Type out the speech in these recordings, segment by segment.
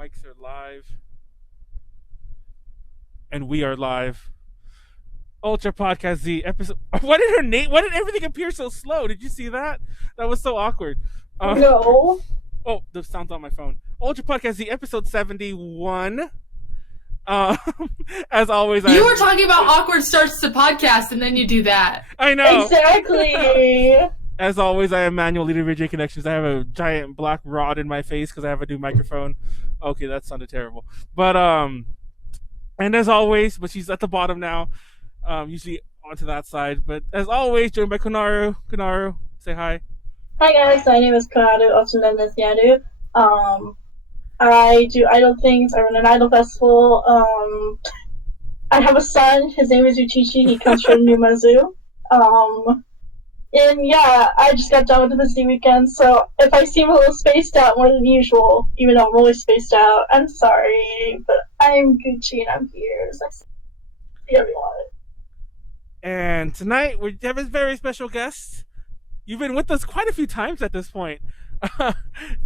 Mics are live. And we are live. Ultra Podcast Z episode. Why did everything appear so slow? Did you see that? That was so awkward. No. Oh, the sound's on my phone. Ultra Podcast Z episode 71. As always, you were talking about awkward starts to podcast, and then you do that. I know. Exactly. As always, I am Manuel, leader of VJ Connections. I have a giant black rod in my face because I have a new microphone. Okay, that sounded terrible. But and as always, but she's at the bottom now. Usually onto that side. But as always, joined by Konaru. Konaru, say hi. Hi guys, my name is Konaru, also known as Yadu. I do idol things. I run an idol festival. I have a son. His name is Uchichi. He comes from Numazu. And yeah, I just got done with the busy weekend, so if I seem a little spaced out more than usual, even though I'm always spaced out, I'm sorry, but I'm Gucci and I'm here. So see everyone. And tonight we have a very special guest. You've been with us quite a few times at this point.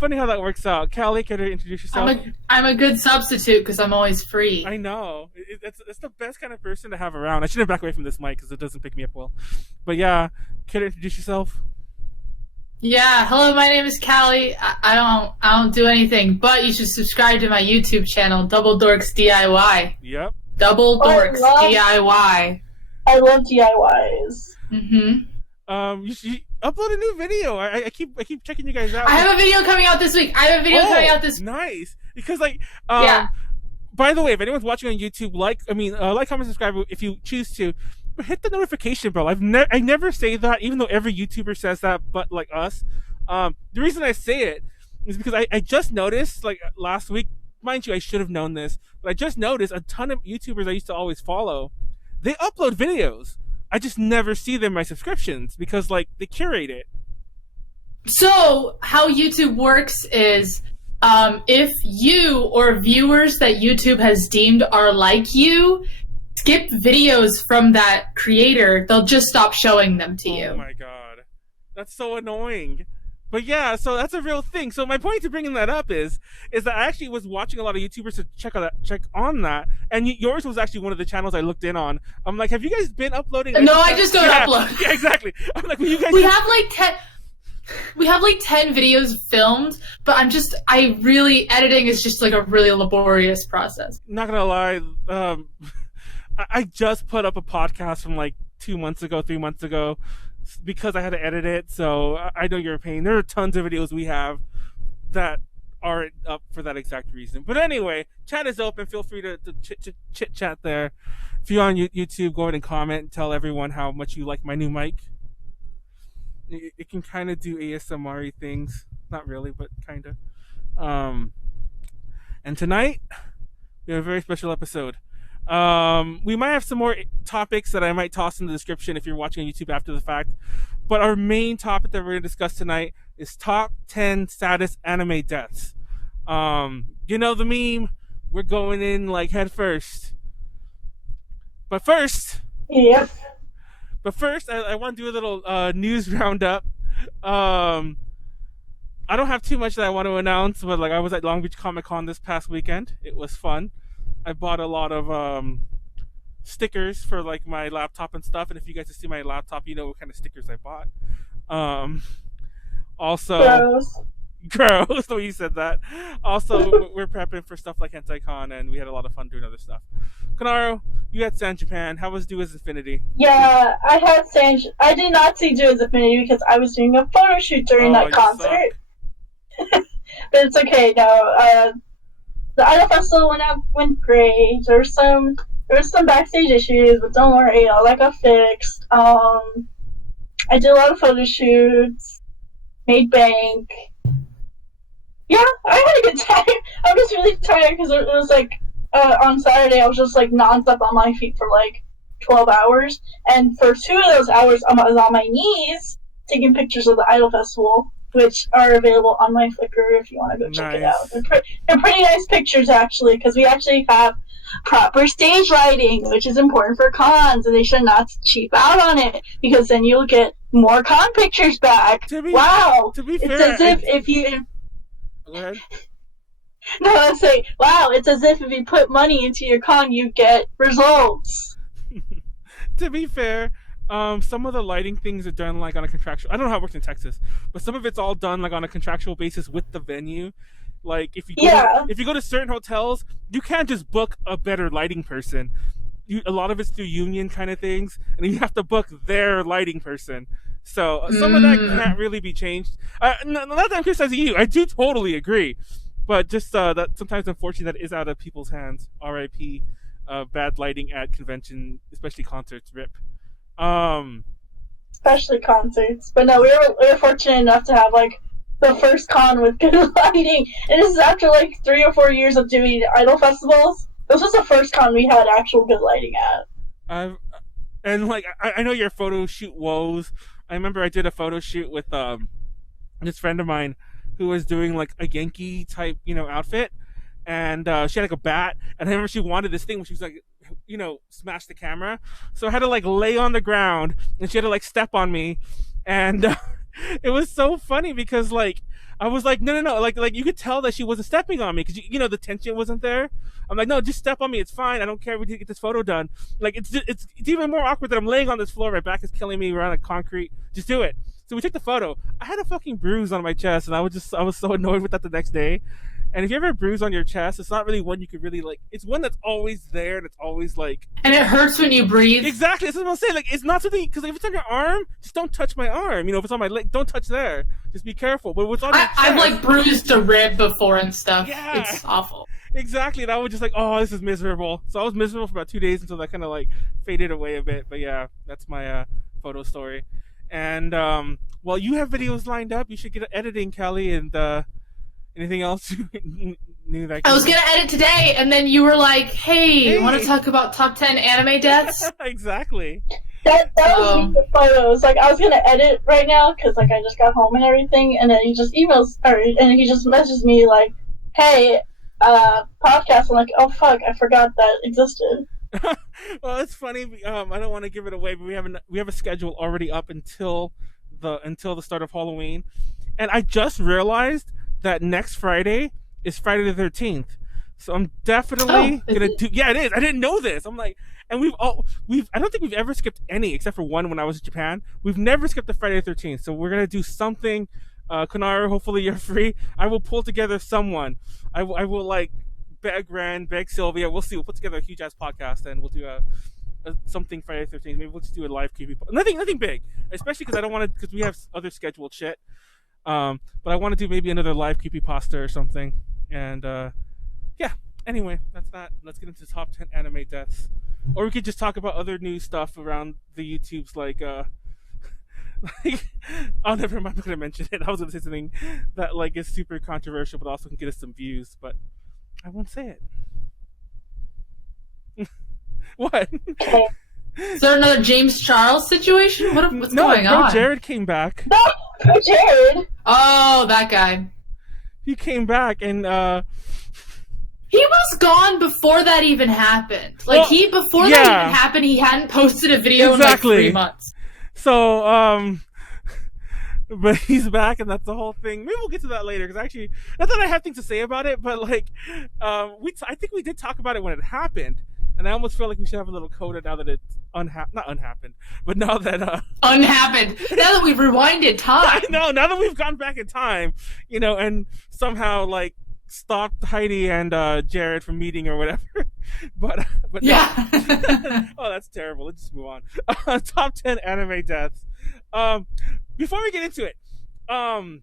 Funny how that works out. Callie, can you introduce yourself? I'm a good substitute because I'm always free. I know. It's the best kind of person to have around. I shouldn't back away from this mic because it doesn't pick me up well. But yeah, can you introduce yourself? Yeah, hello, my name is Callie. I don't do anything, but you should subscribe to my YouTube channel, Double Dorks DIY. Yep. Double Dorks DIY. I love DIYs. Mm-hmm. You upload a new video. I keep checking you guys out. I have a video coming out this week. Nice. Because yeah. By the way, if anyone's watching on YouTube, like, comment, subscribe if you choose to. But hit the notification bell. I never say that, even though every YouTuber says that, but like us. The reason I say it is because I just noticed, like last week, mind you, I should have known this, but I just noticed a ton of YouTubers I used to always follow, they upload videos. I just never see them in my subscriptions because, like, they curate it. So, how YouTube works is, if you or viewers that YouTube has deemed are like you skip videos from that creator, they'll just stop showing them to you. Oh my god. That's so annoying. But yeah, so that's a real thing. So my point to bringing that up is that I actually was watching a lot of YouTubers to check on that, and yours was actually one of the channels I looked in on. I'm like, have you guys been uploading? No, I just don't upload. Yeah, exactly. I'm like, well, you guys. We have like 10 videos filmed, but editing is just like a really laborious process. Not gonna lie, I just put up a podcast from like 3 months ago. Because I had to edit it, so I know you're a pain. There are tons of videos we have that aren't up for that exact reason. But anyway, chat is open. Feel free to chit-chat there. If you're on YouTube, go ahead and comment and tell everyone how much you like my new mic. It can kind of do ASMR-y things. Not really, but kind of. And tonight, we have a very special episode. We might have some more topics that I might toss in the description if you're watching on YouTube after the fact. But our main topic that we're going to discuss tonight is top 10 saddest anime deaths. You know the meme, we're going in like head first. But first, Yep. I want to do a little news roundup. I don't have too much that I want to announce, but like I was at Long Beach Comic Con this past weekend. It was fun. I bought a lot of stickers for like my laptop and stuff, and if you guys see my laptop, you know what kind of stickers I bought. Also, gross the way you said that. Also, we're prepping for stuff like HentaiCon, and we had a lot of fun doing other stuff. Konaru, you had San Japan. How was Dua's Infinity? Yeah, I had I did not see Dua's Infinity because I was doing a photo shoot during that concert. But it's okay. No, the Idol Festival went great. There were some backstage issues, but don't worry, all that got fixed. I did a lot of photo shoots, made bank. Yeah, I had a good time. I was really tired because it was like on Saturday I was just like nonstop on my feet for like 12 hours, and for 2 of those hours I was on my knees taking pictures of the Idol Festival, which are available on my Flickr if you want to go check it out. They're pretty nice pictures, actually, because we actually have proper stage lighting, which is important for cons, and they should not cheap out on it, because then you'll get more con pictures back. To be wow! To be it's fair, as if you... Go ahead. No, let's say, wow, it's as if you put money into your con, you get results. To be fair, some of the lighting things are done like on a contractual. I don't know how it works in Texas, but some of it's all done like on a contractual basis with the venue. Like if you go to certain hotels, you can't just book a better lighting person. A lot of it's through union kind of things, and you have to book their lighting person. So some of that can't really be changed. Not that I'm criticizing you. I do totally agree, but just that sometimes unfortunately that is out of people's hands. R.I.P. Bad lighting at convention, especially concerts. RIP. Especially concerts, but no, we were fortunate enough to have like the first con with good lighting, and this is after like 3 or 4 years of doing idol festivals. This was the first con we had actual good lighting at. And like I know your photo shoot woes. I remember I did a photo shoot with this friend of mine who was doing like a Yankee type outfit, and she had like a bat, and I remember she wanted this thing where she was like smash the camera, so I had to like lay on the ground, and she had to like step on me, and it was so funny because like I was like no, like you could tell that she wasn't stepping on me because the tension wasn't there. I'm like, no, just step on me, it's fine, I don't care, we need to get this photo done. Like it's even more awkward that I'm laying on this floor, my back is killing me, we're on a concrete, just do it. So we took the photo. I had a fucking bruise on my chest, and I was so annoyed with that the next day. And if you ever have a bruise on your chest, it's not really one you could really like. It's one that's always there, and it's always like. And it hurts when you breathe. Exactly, that's what I'm saying. Like, it's not something because if it's on your arm, just don't touch my arm. If it's on my leg, don't touch there. Just be careful. But what's on your chest, I've like bruised a rib before and stuff. Yeah, it's awful. Exactly, and I was just like, oh, this is miserable. So I was miserable for about 2 days until that kind of like faded away a bit. But yeah, that's my photo story. And well, you have videos lined up. You should get editing, Callie, and anything else new that I was gonna edit today, and then you were like, "Hey, want to talk about top 10 anime deaths?" Exactly. That was me with photos. Like I was gonna edit right now because like I just got home and everything, and then he just he just messaged me like, "Hey, podcast." I'm like, "Oh fuck, I forgot that existed." Well, it's funny. I don't want to give it away, but we have a schedule already up until the start of Halloween, and I just realized that next Friday is Friday the 13th. So I'm definitely gonna do. Yeah, it is. I didn't know this. I'm like, and I don't think we've ever skipped any except for one when I was in Japan. We've never skipped the Friday the 13th. So we're gonna do something. Konaru, hopefully you're free. I will pull together someone. I will like beg Ren, beg Sylvia. We'll see. We'll put together a huge ass podcast and we'll do something Friday the 13th. Maybe we'll just do a live creepy. Nothing big, especially because I don't want to because we have other scheduled shit. But I want to do maybe another live creepypasta or something. And yeah. Anyway, that's that. Let's get into top 10 anime deaths. Or we could just talk about other new stuff around the YouTubes, like oh, never mind. I'm not gonna mention it. I was gonna say something that like is super controversial, but also can get us some views. But I won't say it. What? Is there another James Charles situation? What's going on? No, Jared came back. No, Jared. Oh, that guy. He came back and he was gone before that even happened. Like before that even happened, he hadn't posted a video in like 3 months. So but he's back, and that's the whole thing. Maybe we'll get to that later because actually, not that I have things to say about it, but like I think we did talk about it when it happened. And I almost feel like we should have a little coda now that it's not unhappened, but now that unhappened. Now that we've rewinded time. I know, now that we've gone back in time, and somehow like stopped Heidi and Jared from meeting or whatever. but yeah. No. Oh, that's terrible. Let's just move on. Top 10 anime deaths. Before we get into it, I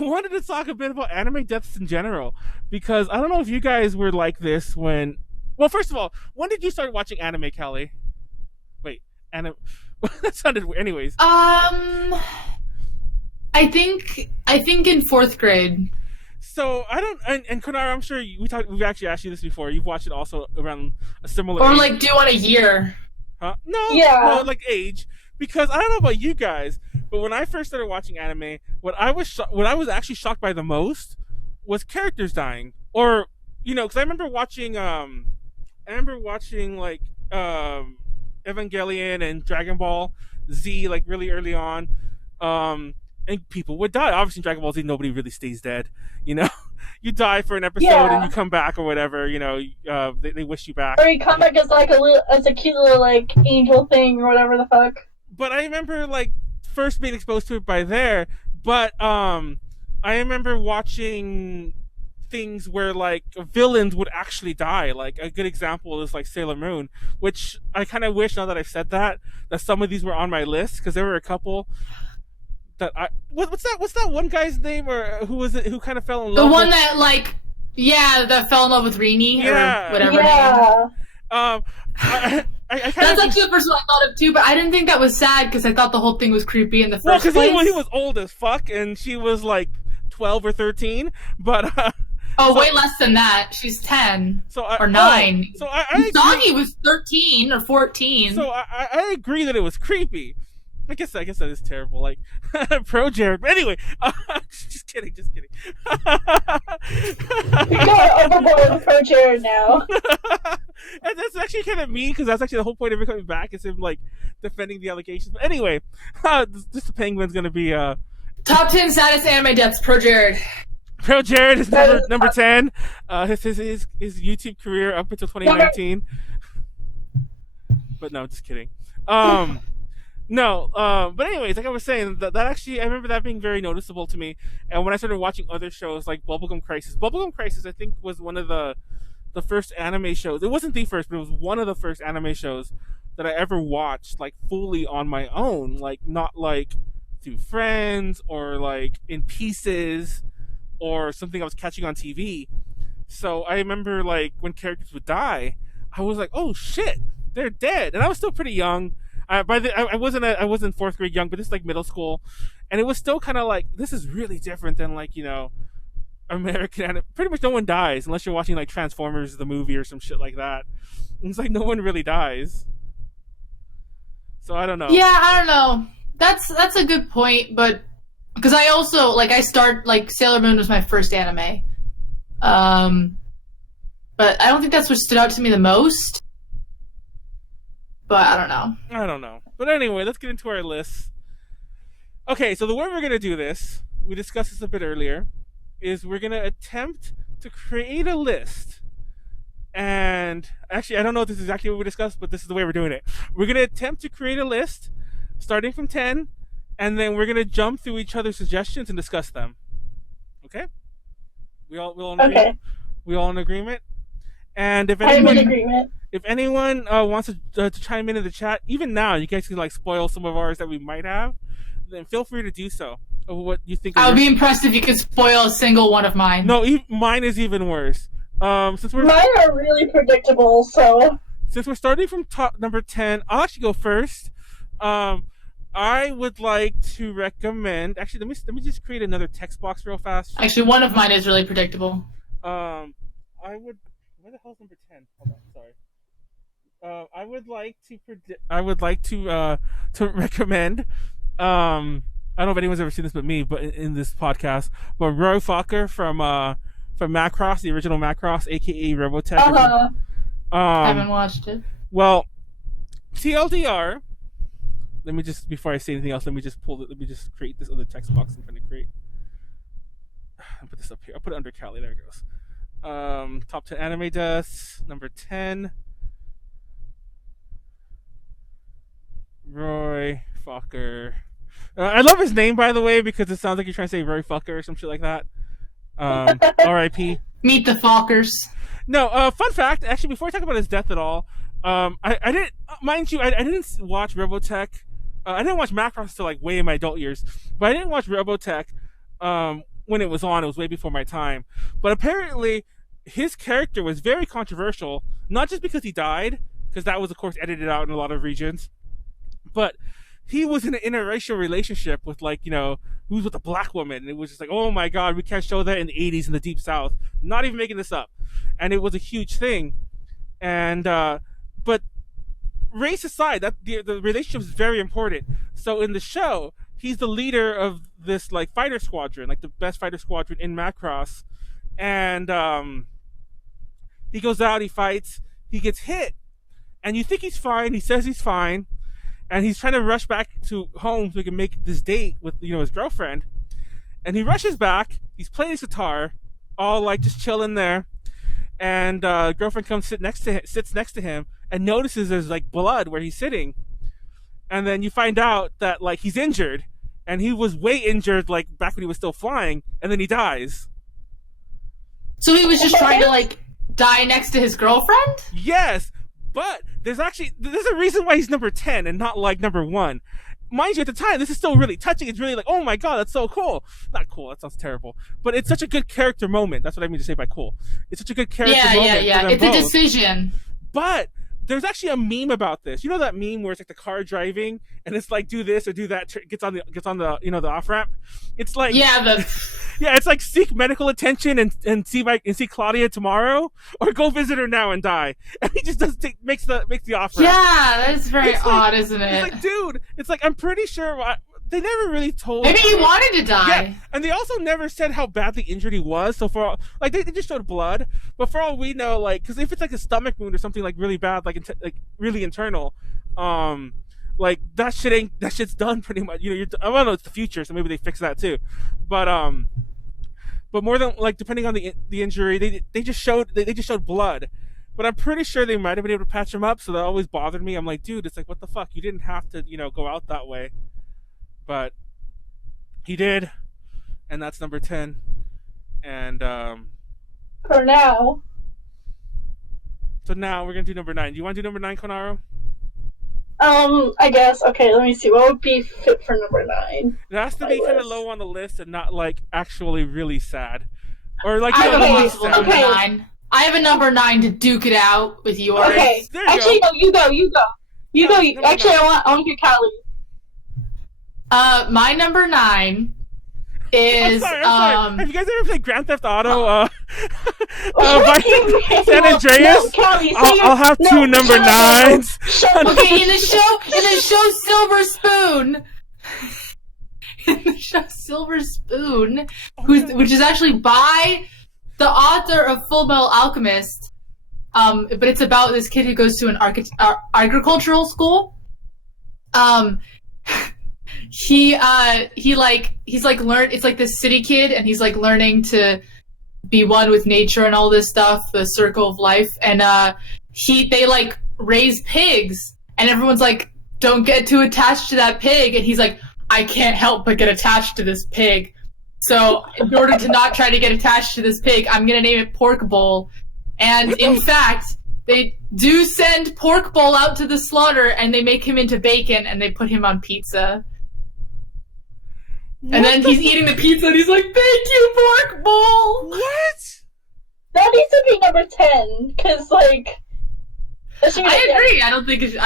wanted to talk a bit about anime deaths in general because I don't know if you guys were like this when. Well, first of all, when did you start watching anime, Callie? Wait, anime. That sounded weird. Anyways. I think in 4th grade. So I don't, and Konaru, I'm sure we've actually asked you this before. You've watched it also around a similar. Or age. like do you want a year? Huh? No. Yeah. No, like age. Because I don't know about you guys, but when I first started watching anime, what I was actually shocked by the most was characters dying, or because I remember watching like Evangelion and Dragon Ball Z like really early on, and people would die. Obviously, in Dragon Ball Z, nobody really stays dead. You you die for an episode and you come back or whatever. They wish you back. Or you come back as like as a cute little like angel thing or whatever the fuck. But I remember like first being exposed to it by there. But I remember watching things where like villains would actually die. Like a good example is like Sailor Moon, which I kind of wish, now that I've said that some of these were on my list, because there were a couple that what's that one guy's name, or who was it, who kind of fell in love? The one that like that fell in love with Rini or whatever. Yeah. I That's actually the first one I thought of too, but I didn't think that was sad because I thought the whole thing was creepy in the first place. Because he was old as fuck and she was like 12 or 13, but way less than that. She's 10 or 9. So Doggy was 13 or 14. So I agree that it was creepy. I guess that is terrible. Like pro Jared. But anyway, just kidding. You're going overboard with pro Jared now. And that's actually kind of mean, because that's actually the whole point of it coming back, is him like defending the allegations. But anyway, just the Penguin's gonna be top 10 saddest anime deaths. Pro Jared. Pro Jared is number 10. His YouTube career up until 2019. But no, just kidding. No, but anyways, like I was saying, that actually, I remember that being very noticeable to me. And when I started watching other shows like Bubblegum Crisis, I think was one of the first anime shows. It wasn't the first, but it was one of the first anime shows that I ever watched, like fully on my own, like not like through friends or like in pieces or something I was catching on TV. So I remember like when characters would die, I was like, oh shit, they're dead. And I was still pretty young. I wasn't fourth grade young, but this is like middle school, and it was still kind of like, this is really different than like, American anime. Pretty much no one dies unless you're watching like Transformers the movie or some shit like that. And it's like no one really dies. So I don't know. Yeah, I don't know. That's a good point, but because I also like Sailor Moon was my first anime, but I don't think that's what stood out to me the most. But I don't know. But anyway, let's get into our list. Okay, so the way we're going to do this, we discussed this a bit earlier, is we're going to attempt to create a list. And actually, I don't know if this is exactly what we discussed, but this is the way we're doing it. We're going to attempt to create a list, starting from 10, and then we're going to jump through each other's suggestions and discuss them. Okay? We all in agreement? We all in agreement? And if anyone, I'm in agreement. If anyone wants to chime in the chat, even now, you guys can like spoil some of ours that we might have, then feel free to do so. Of what you think. I would be impressed if you could spoil a single one of mine. No, mine is even worse. Mine are really predictable, so. Since we're starting from top number 10, I'll actually go first. I would like to recommend. Actually, let me just create another text box real fast. Actually, one of mine is really predictable. I would. Where the hell's number 10? Hold on, sorry. I would like to recommend. I don't know if anyone's ever seen this but me, but in this podcast, but Roy Fokker from Macross, the original Macross, aka Robotech. I haven't watched it. Well, TLDR. Let me just, before I say anything else, let me just create this other text box I'm trying to create. I'll put this up here. I'll put it under Callie. There it goes. Top 10 anime deaths. Number 10. Roy Fokker. I love his name, by the way, because it sounds like you're trying to say Roy Fucker or some shit like that. R.I.P. Meet the Fokkers. No, fun fact, actually, before I talk about his death at all, I didn't, mind you, I didn't watch Robotech. I didn't watch Macross until like way in my adult years, but I didn't watch Robotech when it was on. It was way before my time. But apparently, his character was very controversial, not just because he died, because that was, of course, edited out in a lot of regions, but he was in an interracial relationship with, like, he was with a black woman. And it was just like, oh my God, we can't show that in the 80s in the Deep South. Not even making this up. And it was a huge thing. And, but race aside, that the relationship is very important. So in the show, he's the leader of this, like, fighter squadron, like the best fighter squadron in Macross. And, he goes out, he fights, he gets hit. And you think he's fine. He says he's fine. And he's trying to rush back to home so he can make this date with, his girlfriend. And he rushes back. He's playing his guitar. all like just chilling there, and girlfriend comes sits next to him, and notices there's like blood where he's sitting, and then you find out that like he's injured, and he was way injured like back when he was still flying, and then he dies. So he was just trying to like die next to his girlfriend? Yes, but there's a reason why he's number 10 and not like number 1. Mind you, at the time, this is still really touching. It's really like, oh my god, that's so cool. Not cool, that sounds terrible. But it's such a good character moment. That's what I mean to say by cool. It's such a good character moment. Yeah. It's both a decision. But there's actually a meme about this. You know that meme where it's like the car driving and it's like do this or do that, gets on the the off ramp. It's like it's like seek medical attention and see Claudia tomorrow, or go visit her now and die. And he just makes the off ramp. Yeah, that's very odd, isn't it? It's like, dude, it's like I'm pretty sure they never really told. Maybe he wanted to die. Yeah, and they also never said how badly injured he was. So for all, like they just showed blood, but for all we know, like because if it's like a stomach wound or something like really bad, like really internal, like that shit's done pretty much. I don't know, it's the future, so maybe they fix that too, but more than like depending on the injury, they just showed blood. But I'm pretty sure they might have been able to patch him up, so that always bothered me. I'm like, dude, it's like what the fuck? You didn't have to go out that way. But he did, and that's number 10. And for now. So now we're gonna do number 9. Do you want to do number 9, Konaru? I guess. Okay, let me see. What would be fit for number 9? It has to be kind of low on the list and not like actually really sad, or like I have a possible number 9. I have a number 9 to duke it out with yours. Okay, actually, no, you go. Actually, I want to hear Callie. My number 9 is I'm sorry. Have you guys ever played Grand Theft Auto? San Andreas? Callie, I'll have 2 number 9s. Okay, in the show Silver Spoon. In the show Silver Spoon, which is actually by the author of Full Metal Alchemist, but it's about this kid who goes to an agricultural school. He's it's like this city kid, and he's like learning to be one with nature and all this stuff, the circle of life, and they like raise pigs, and everyone's like, don't get too attached to that pig, and he's like, I can't help but get attached to this pig, so in order to not try to get attached to this pig, I'm gonna name it Pork Bowl. And in fact, they do send Pork Bowl out to the slaughter, and they make him into bacon, and they put him on pizza. And then he's eating the pizza, and he's like, "Thank you, Pork Bowl." What? That needs to be number 10, because like. I agree. I don't think. It's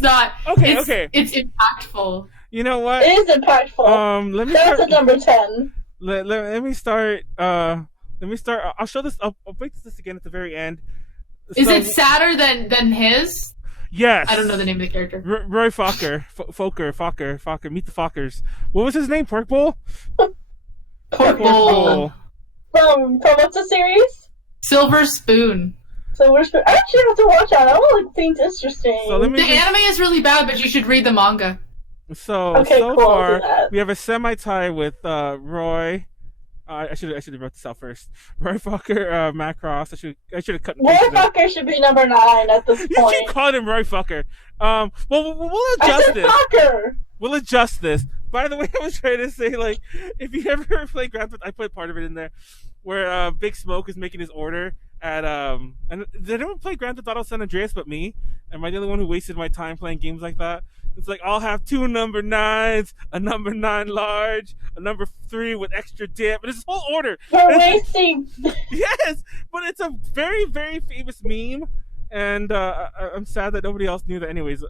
not. Okay. It's impactful. You know what? It is impactful. That's a number 10. Let me start. I'll show this. I'll break this again at the very end. Is it sadder than his? Yes. I don't know the name of the character. Roy Fokker. Fokker. Meet the Fokkers. What was his name? Pork Bowl? Pork Bowl. From what's the series? Silver Spoon. Silver Spoon. I actually have to watch that. That one seems interesting. The anime is really bad, but you should read the manga. So far, we have a semi-tie with Roy. I should have wrote this out first. Roy Fokker, Macross. I should have cut. Roy Fokker should be number 9 at this point. You keep calling him Roy Fokker. Well, we'll adjust this. Fokker. We'll adjust this. By the way, I was trying to say, like, if you ever play Grand Theft, I put part of it in there, where Big Smoke is making his order at and did anyone play Grand Theft Auto San Andreas but me? Am I the only one who wasted my time playing games like that? It's like, I'll have 2 number 9s, a number 9 large, a number 3 with extra dip, and it's this whole order. You're wasting. Yes, but it's a very, very famous meme, and I'm sad that nobody else knew that. Anyways,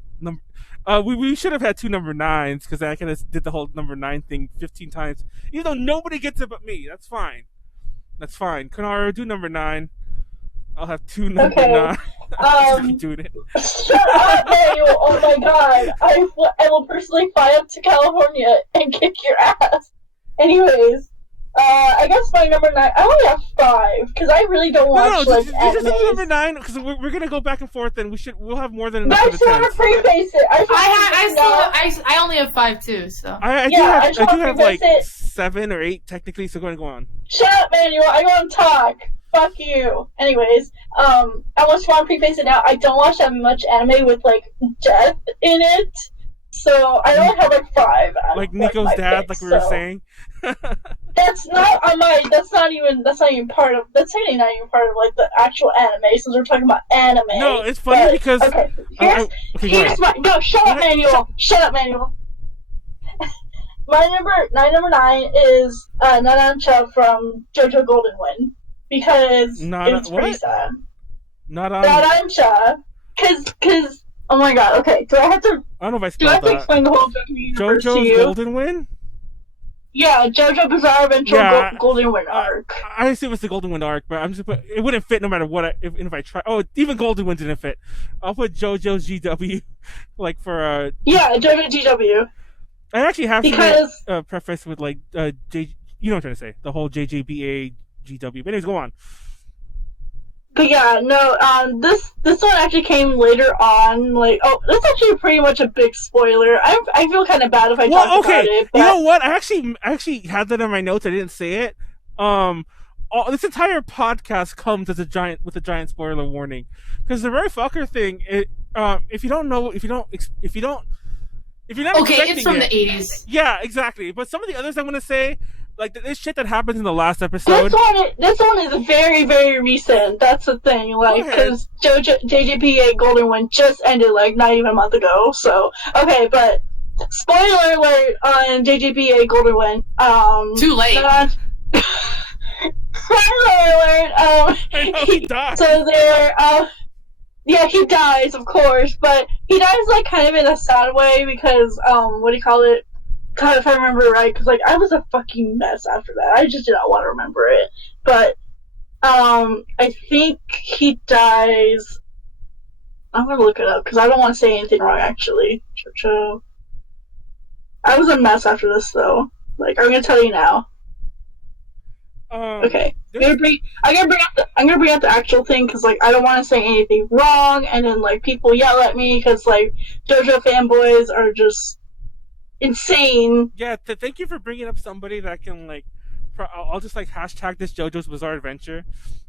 we should have had 2 number 9s, because I kind of did the whole number 9 thing 15 times, even though nobody gets it but me. That's fine. Konaru, do number 9. I'll have 2 number 9. I'm doing it. Shut up, Manuel! Oh my god! I will personally fly up to California and kick your ass. Anyways, I guess my number 9. I only have 5 because I really don't watch No, like just animes. number 9 because we're gonna go back and forth, and we'll have more than enough But for the 10. I still want to preface it. I only have 5 too. So I do have like 7 or 8 technically. So go on. Shut up, Manuel. I want to talk. Fuck you. Anyways, I just want to preface it now. I don't watch that much anime with like death in it, so I only have like 5. Like Nico's dad, picks, like we were saying. That's not on my. That's not even part of. That's really not even part of like the actual anime. Since we're talking about anime. No, it's funny because okay. Here's my. No, shut up, Manuel. Shut up, Manuel. My number 9 is Nanancha from JoJo Golden Wind because it's pretty sad. Nanancha, because oh my god. Okay, do I have to? I don't know if I spelled that. Do I have to explain the whole JoJo universe to you? JoJo's Golden Wind. Yeah, JoJo Bizarre Adventure Golden Wind arc. I assume it's the Golden Wind arc, but it wouldn't fit no matter what. If I try, even Golden Wind didn't fit. I'll put JoJo's GW, like for Yeah, JoJo GW. I actually have because to preface with like you know what I'm trying to say, the whole JJBA GW. But anyways, go on. But yeah, no, this one actually came later on. Like, that's actually pretty much a big spoiler. I feel kind of bad if I talk about it. But... You know what? I actually had that in my notes. I didn't say it. This entire podcast comes as a giant spoiler warning because the very fucker thing. If you're not it's from the 80s. Yeah, exactly. But some of the others I'm gonna say. Like, this shit that happens in the last episode. This one is very, very recent. That's the thing. Like, because JJBA Golden Wind just ended, like, not even a month ago. So, okay, but spoiler alert on JJBA Golden Wind. Too late. Spoiler alert. He died. So there, yeah, he dies, of course, but he dies, like, kind of in a sad way because, what do you call it? God, if I remember right, because like I was a fucking mess after that. I just did not want to remember it. But I think he dies. I'm gonna look it up because I don't want to say anything wrong. Actually, Jojo. I was a mess after this, though. Like I'm gonna tell you now. Okay, I'm gonna bring up the actual thing because like I don't want to say anything wrong, and then like people yell at me because like JoJo fanboys are just insane. Yeah, thank you for bringing up somebody that can like. I'll just like hashtag this JoJo's Bizarre Adventure,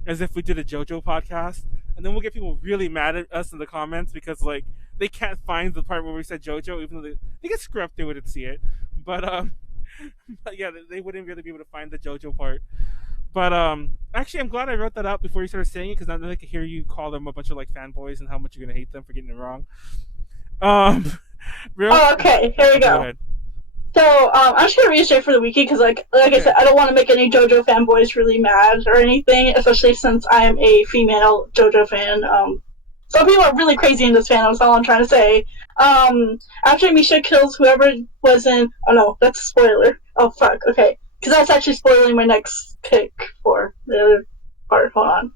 as if we did a JoJo podcast, and then we'll get people really mad at us in the comments because like they can't find the part where we said JoJo, even though they get scrubbed, they wouldn't see it. But yeah, they wouldn't really be able to find the JoJo part. But actually, I'm glad I wrote that out before you started saying it because now I can hear you call them a bunch of like fanboys and how much you're gonna hate them for getting it wrong. Okay, here we go. Ahead. So, I'm just gonna read straight for the wiki because, like I said, I don't want to make any JoJo fanboys really mad or anything, especially since I am a female JoJo fan. Some people are really crazy in this fandom. That's all I'm trying to say. After Misha kills whoever was in, oh no, that's a spoiler. Oh fuck, okay, because that's actually spoiling my next pick for the other part. Hold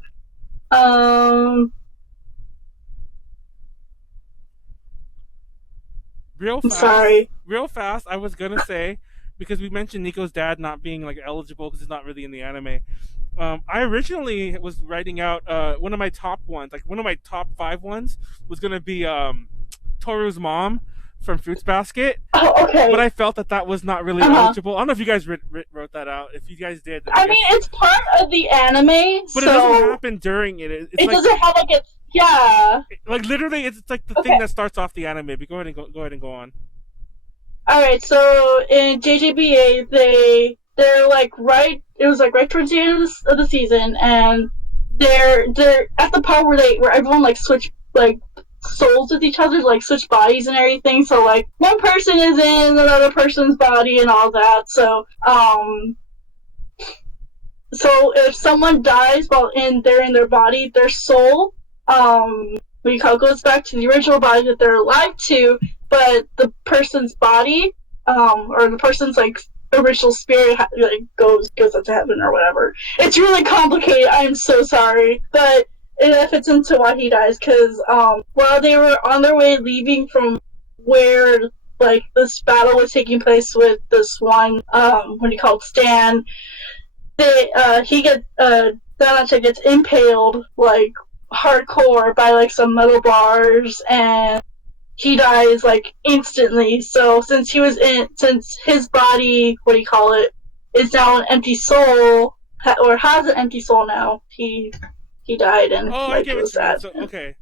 on. Real fast, I was gonna say, because we mentioned Nico's dad not being like eligible because he's not really in the anime. I originally was writing out one of my top ones, like one of my top 5 ones was gonna be Toru's mom from Fruits Basket. Oh, okay. But I felt that was not really eligible. I don't know if you guys wrote that out. If you guys did, I mean, it's part of the anime, but it doesn't happen during it. It like, doesn't have like it's. Yeah. Like literally, it's like the thing that starts off the anime. But go ahead and go on. All right. So in JJBA, they're like right. It was like right towards the end of the season, and they're at the part where everyone like switch like souls with each other, like switch bodies and everything. So like one person is in another person's body and all that. So if someone dies while they're in their body, their soul goes back to the original body that they're alive to, but the person's body, or the person's like original spirit like goes up to heaven or whatever. It's really complicated. I'm so sorry, but it fits into why he dies because while they were on their way leaving from where like this battle was taking place with this one Stan, Danache gets impaled like hardcore by like some metal bars, and he dies like instantly. So since his body, what do you call it, is now an empty soul, or has an empty soul now, he died, and I get what you mean. So, okay.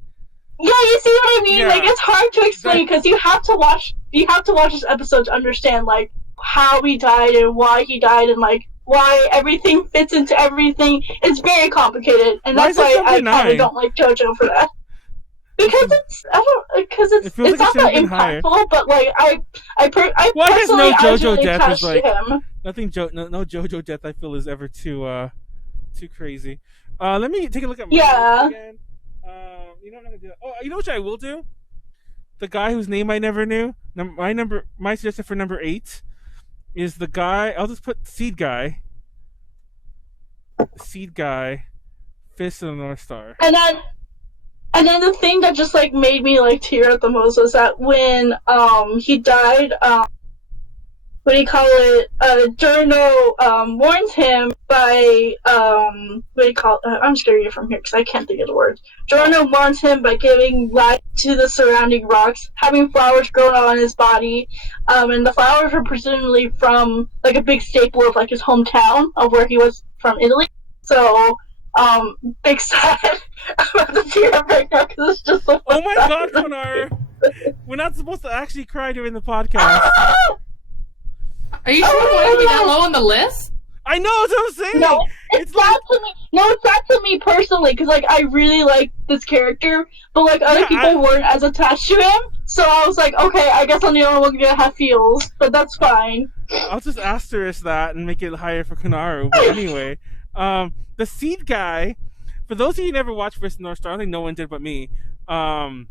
Yeah, you see what I mean? Yeah. Like, it's hard to explain because you have to watch this episode to understand like how he died and why he died and like why everything fits into everything. It's very complicated, and that's why I kind of don't like JoJo for that. Because it's not that impactful, but like I guess no JoJo really death is like him. nothing. No JoJo death I feel is ever too crazy. Let me take a look at my again. You know what I'm gonna do? Oh, you know what I will do? The guy whose name I never knew. My suggestion for number 8 is the guy. I'll just put Seed Guy. Seed Guy, Fist of the North Star. And then the thing that just like made me like tear up the most was that when he died, what do you call it? Giorno warns him by what do you call it? I'm just gonna read it from here because I can't think of the words. Giorno warns him by giving light to the surrounding rocks, having flowers grown on his body, and the flowers were presumably from like a big staple of like his hometown of where he was from, Italy. So, big sad. I'm about to tear up right now because it's just so. Oh my God, Konaru! We're not supposed to actually cry during the podcast. Are you sure it wouldn't be that low on the list? I know, that's what I'm saying. No, it's sad to me. No, it's sad to me personally because like I really like this character, but like other people weren't as attached to him. So I was like, okay, I guess I'm the only one gonna have feels, but that's fine. I'll just asterisk that and make it higher for Konaru. But anyway, the Seed Guy. For those of you who never watched Fist of North Star, I think no one did but me. And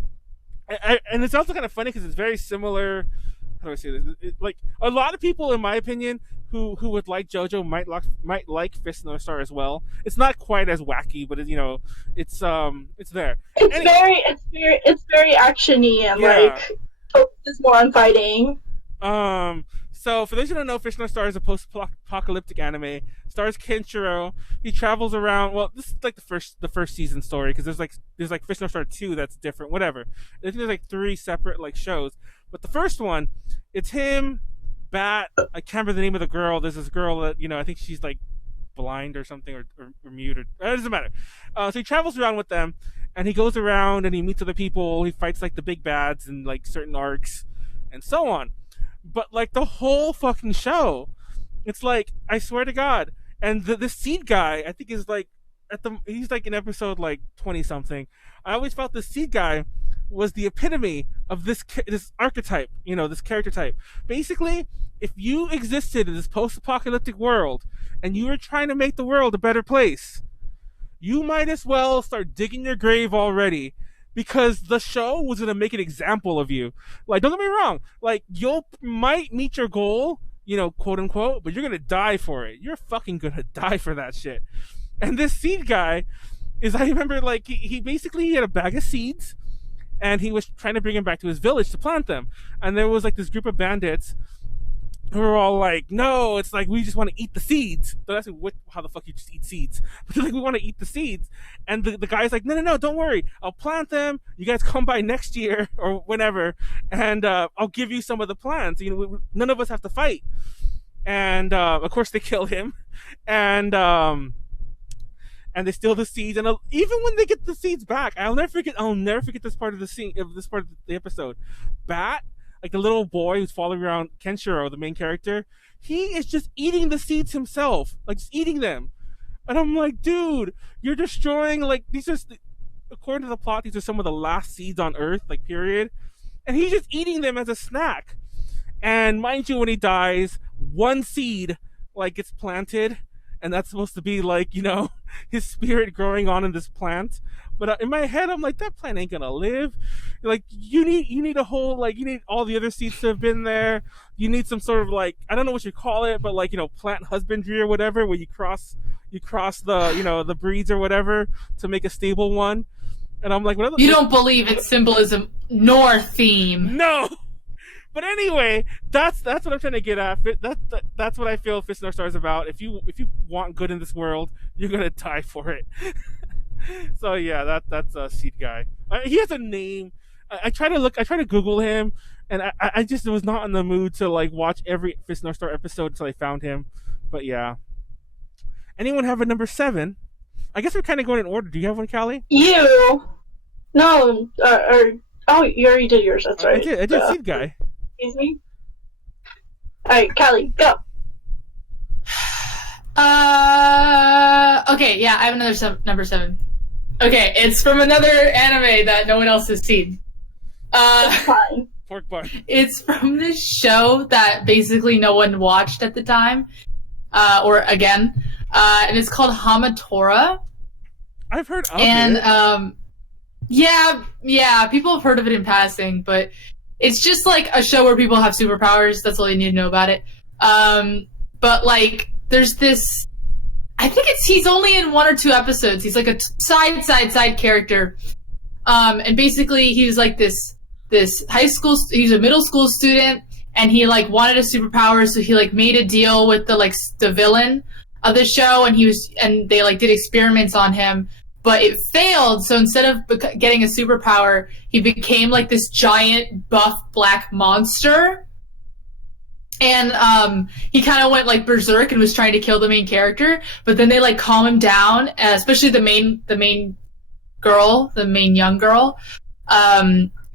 it's also kind of funny because it's very similar. How do I say this? Like a lot of people, in my opinion, who would like JoJo might like Fist of North Star as well. It's not quite as wacky, but it's there. It's very actiony and like focuses more on fighting. So for those who don't know, Fist of North Star is a post-apocalyptic anime. Stars Kenshiro. He travels around. Well, this is like the first season story because there's like Fist of North Star 2 that's different. Whatever. I think there's like 3 separate like shows. But the first one, it's him, Bat. I can't remember the name of the girl. There's this girl that I think she's like blind or something or mute or it doesn't matter. So he travels around with them, and he goes around and he meets other people. He fights like the big bads and like certain arcs, and so on. But like the whole fucking show, it's like I swear to God. And the Seed Guy, I think is like he's like in episode like 20 something. I always felt the Seed Guy was the epitome of this archetype, this character type. Basically, if you existed in this post-apocalyptic world and you were trying to make the world a better place, you might as well start digging your grave already, because the show was going to make an example of you. Like, don't get me wrong, like, you might meet your goal, quote unquote, but you're going to die for it. You're fucking going to die for that shit. And this Seed Guy I remember, like, he basically had a bag of seeds, and he was trying to bring them back to his village to plant them. And there was like this group of bandits who were all like, no, it's like we just want to eat the seeds. So that's how the fuck you just eat seeds? But they're like, we want to eat the seeds. And the guy's like, no, don't worry, I'll plant them. You guys come by next year or whenever, and I'll give you some of the plants. None of us have to fight. And of course they kill him, and they steal the seeds. And even when they get the seeds back, I'll never forget this part of the episode. Bat, like the little boy who's following around Kenshiro, the main character, he is just eating the seeds himself, like just eating them. And I'm like, dude, you're destroying, like, these are, according to the plot, these are some of the last seeds on Earth, like, period. And he's just eating them as a snack. And mind you, when he dies, one seed, like, gets planted, and that's supposed to be, like, his spirit growing on in this plant. But in my head, I'm like, that plant ain't gonna live. Like, you need a whole, like, you need all the other seeds to have been there. You need some sort of, like, I don't know what you call it, but, like, plant husbandry or whatever, where you cross the, the breeds or whatever to make a stable one. And I'm like, you don't believe it's symbolism nor theme. No! But anyway, that's what I'm trying to get at. That's what I feel Fist North Star is about. If you want good in this world, you're gonna die for it. So yeah, that's a Seed Guy. He has a name. I try to Google him, and I just was not in the mood to like watch every Fist North Star episode until I found him. But yeah. Anyone have a number 7? I guess we're kind of going in order. Do you have one, Callie? You. No. Oh, you already did yours. That's right. I did Seed Guy. Excuse me. All right, Callie, go. Okay, yeah, I have another number 7. Okay, it's from another anime that no one else has seen. Fine. Pork Bar. It's from this show that basically no one watched at the time, and it's called Hamatora. I've heard of and, it. Yeah, people have heard of it in passing, but it's just like a show where people have superpowers. That's all you need to know about it. But like, there's this. I think he's only in 1 or 2 episodes. He's like a side character. And basically he was like this he's a middle school student, and he like wanted a superpower, so he like made a deal with the villain of the show, and they like did experiments on him, but it failed. So instead of getting a superpower, he became like this giant buff black monster. And he kind of went like berserk and was trying to kill the main character, but then they like calm him down, especially the main young girl.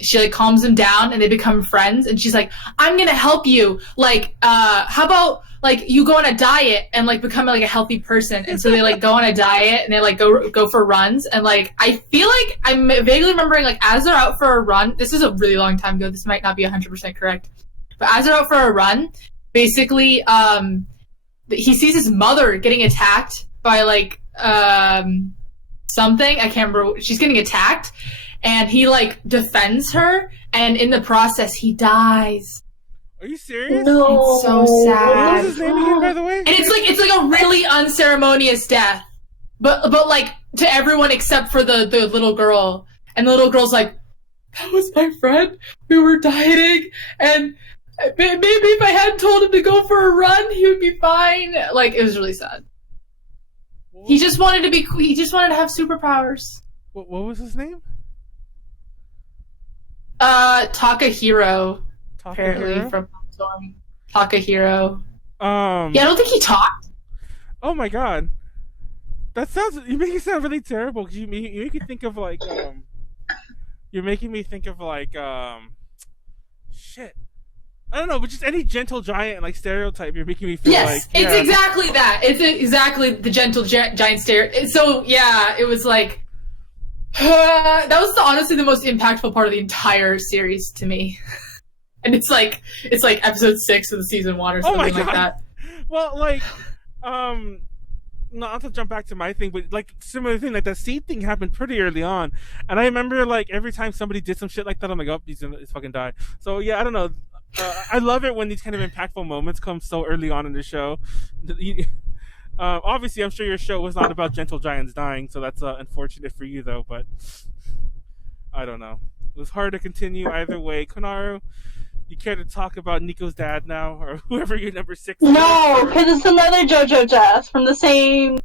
She like calms him down, and they become friends. And she's like, "I'm gonna help you. Like, how about like you go on a diet and like become like a healthy person?" And so they like go on a diet, and they like go for runs. And like I feel like I'm vaguely remembering like as they're out for a run. This is a really long time ago. This might not be 100% correct. But as they're out for a run, basically, he sees his mother getting attacked by like something. I can't remember. She's getting attacked, and he like defends her, and in the process, he dies. Are you serious? No. It's so sad. What was his name again, by the way? And it's like a really unceremonious death, but like to everyone except for the little girl. And the little girl's like, "That was my friend. We were dieting, and maybe if I hadn't told him to go for a run, he would be fine." Like, it was really sad. He just wanted to have superpowers. What was his name? Takahiro. Apparently from Storm. Takahiro. Yeah, I don't think he talked. Oh my god. You make it sound really terrible, because you make me think of like you're making me think of like shit. I don't know, but just any gentle giant like stereotype, you're making me feel like. Yes, it's exactly that. It's exactly the gentle giant stereotype. So yeah, it was like that was honestly the most impactful part of the entire series to me. And it's like episode 6 of the season 1 or something like that. Well, like not to jump back to my thing, but like similar thing, like that seed thing happened pretty early on, and I remember like every time somebody did some shit like that, I'm like, oh, he's fucking die. So yeah, I don't know. I love it when these kind of impactful moments come so early on in the show. Obviously, I'm sure your show was not about gentle giants dying, so that's unfortunate for you, though. But I don't know. It was hard to continue either way. Konaru, you care to talk about Nico's dad now, or whoever your number 6 is? No, because it's another JoJo Jazz from the same.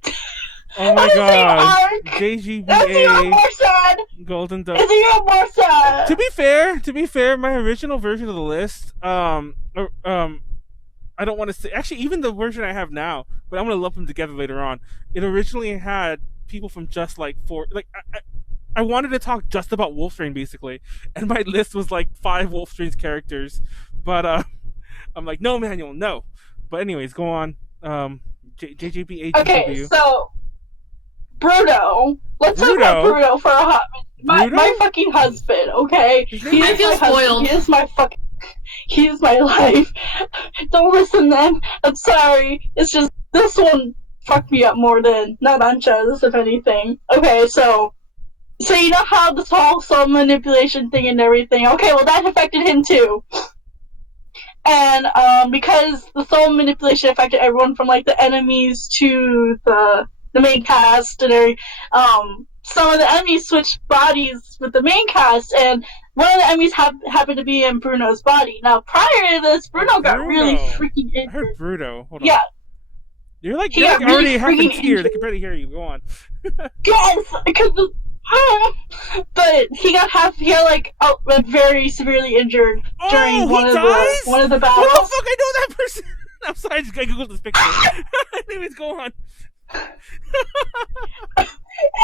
Oh my god! JJBA. That's even more sad. Golden Dove. It's even more sad. To be fair, my original version of the list, I don't want to say, actually, even the version I have now, but I'm gonna lump them together later on. It originally had people from just like 4, like I wanted to talk just about Wolfstrain basically, and my list was like 5 Wolfstrain's characters, but I'm like, no, Manuel, no. But anyways, go on. JJBA. Okay, so Bruno. Let's talk about Bruno for a hot minute. My fucking husband, okay? I feel spoiled. He is my life. Don't listen to them. I'm sorry. It's just, this one fucked me up more than Naranchas, if anything. Okay, so you know how this whole soul manipulation thing and everything, okay, well that affected him too. And because the soul manipulation affected everyone from like the enemies to the main cast and everything, some of the enemies switched bodies with the main cast, and one of the enemies happened to be in Bruno's body. Now, prior to this, Bruno got really freaking injured. I heard Bruno. Hold on. Yeah. You're like already half in tears. They can barely hear you. Go on. Yes, because but he got very severely injured during one of the battles. Oh fuck! I know that person. I'm sorry, I just gotta Google this picture. Anyways, go on.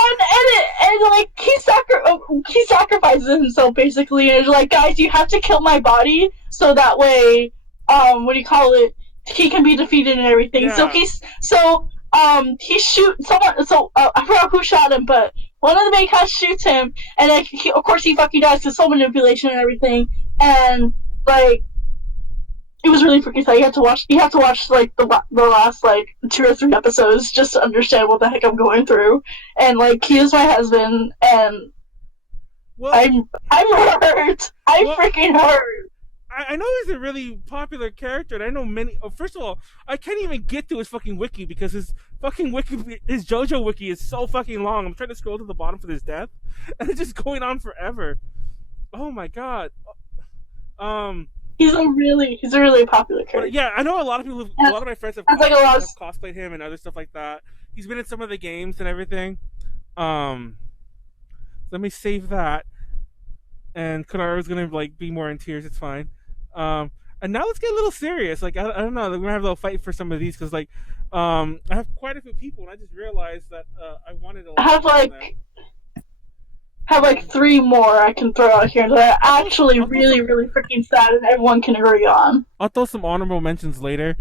and like he sacrifices himself basically, and like, guys, you have to kill my body so that way, he can be defeated and everything. Yeah. So he shoots someone. So I forgot who shot him, but one of the main cast shoots him, and like he fucking dies to soul manipulation and everything, and like. It was really freaking sad. You have to watch like the last like 2 or 3 episodes just to understand what the heck I'm going through. And like, he is my husband, and I'm hurt. I'm freaking hurt. I know he's a really popular character, and I know many. Oh, first of all, I can't even get to his fucking wiki because his fucking wiki, his JoJo wiki, is so fucking long. I'm trying to scroll to the bottom for his death, and it's just going on forever. Oh my god. He's a really popular character. Yeah, I know a lot of people. A lot of my friends have cosplayed him and other stuff like that. He's been in some of the games and everything. Let me save that. And Konaru's gonna like be more in tears. It's fine. And now let's get a little serious. Like, I don't know. We're gonna have a little fight for some of these because like, I have quite a few people, and I just realized that I wanted to. I have like 3 more I can throw out here that are actually really, really freaking sad, and everyone can agree on. I'll throw some honorable mentions later,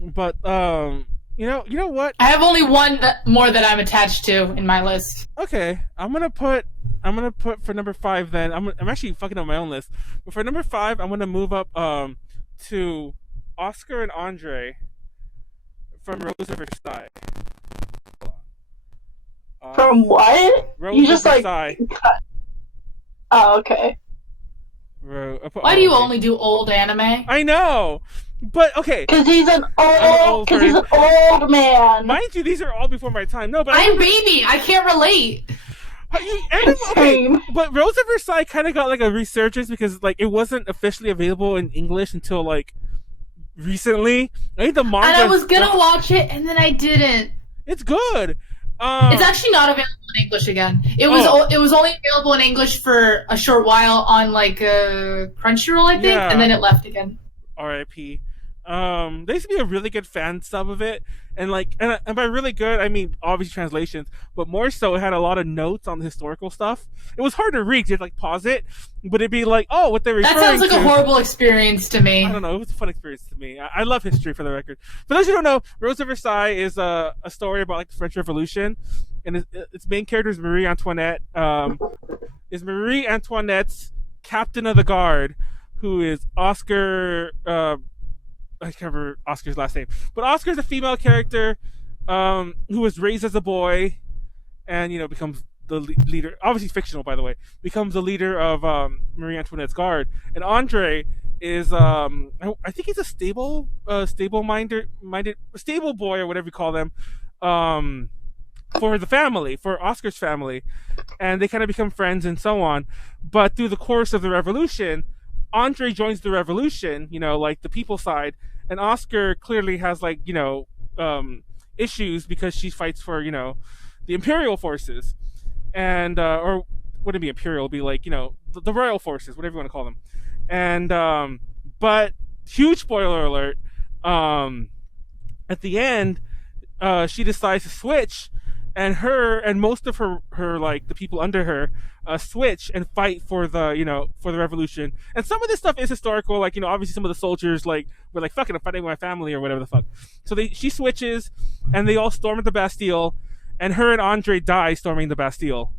but you know what? I have only one more that I'm attached to in my list. Okay, I'm gonna put for number 5. Then I'm actually fucking up my own list, but for number 5, I'm gonna move up to Oscar and Andre from Rose of Versailles. From what? Rose you just like cut. Oh, okay. Why do you only do old anime? I know, but okay. Because he's an old man. Mind you, these are all before my time. No, but I'm baby. I can't relate. Okay, but Rose of Versailles kind of got like a resurgence because like it wasn't officially available in English until like recently. I think the manga. And I was gonna watch it, and then I didn't. It's good. It's actually not available in English again. It was only available in English for a short while on like Crunchyroll, I think, and then it left again. R.I.P. There used to be a really good fan sub of it, and by really good, I mean obviously translations, but more so it had a lot of notes on the historical stuff. It was hard to read. You'd like pause it, but it'd be like, oh, what they're referring to. That sounds like a horrible experience to me. I don't know. It was a fun experience to me. I love history, for the record. For those who don't know, Rose of Versailles is a story about like the French Revolution, and its main character is Marie Antoinette. Is Marie Antoinette's captain of the guard, who is Oscar. I can't remember Oscar's last name, but Oscar's a female character who was raised as a boy, and becomes the leader. Obviously fictional, by the way. Becomes the leader of Marie Antoinette's guard, and Andre is I think he's a stable boy or whatever you call them, for the family, for Oscar's family, and they kind of become friends and so on. But through the course of the revolution, Andre joins the revolution, like the people side, and Oscar clearly has issues because she fights for, the imperial forces, and or would it be imperial? It'd be like, the royal forces, whatever you want to call them. And but huge spoiler alert, at the end, she decides to switch, and her and most of her like the people under her switch and fight for the for the revolution. And some of this stuff is historical, like obviously some of the soldiers were like, fucking, I'm fighting with my family or whatever the fuck. So she switches, and they all storm at the Bastille, and her and Andre die storming the Bastille.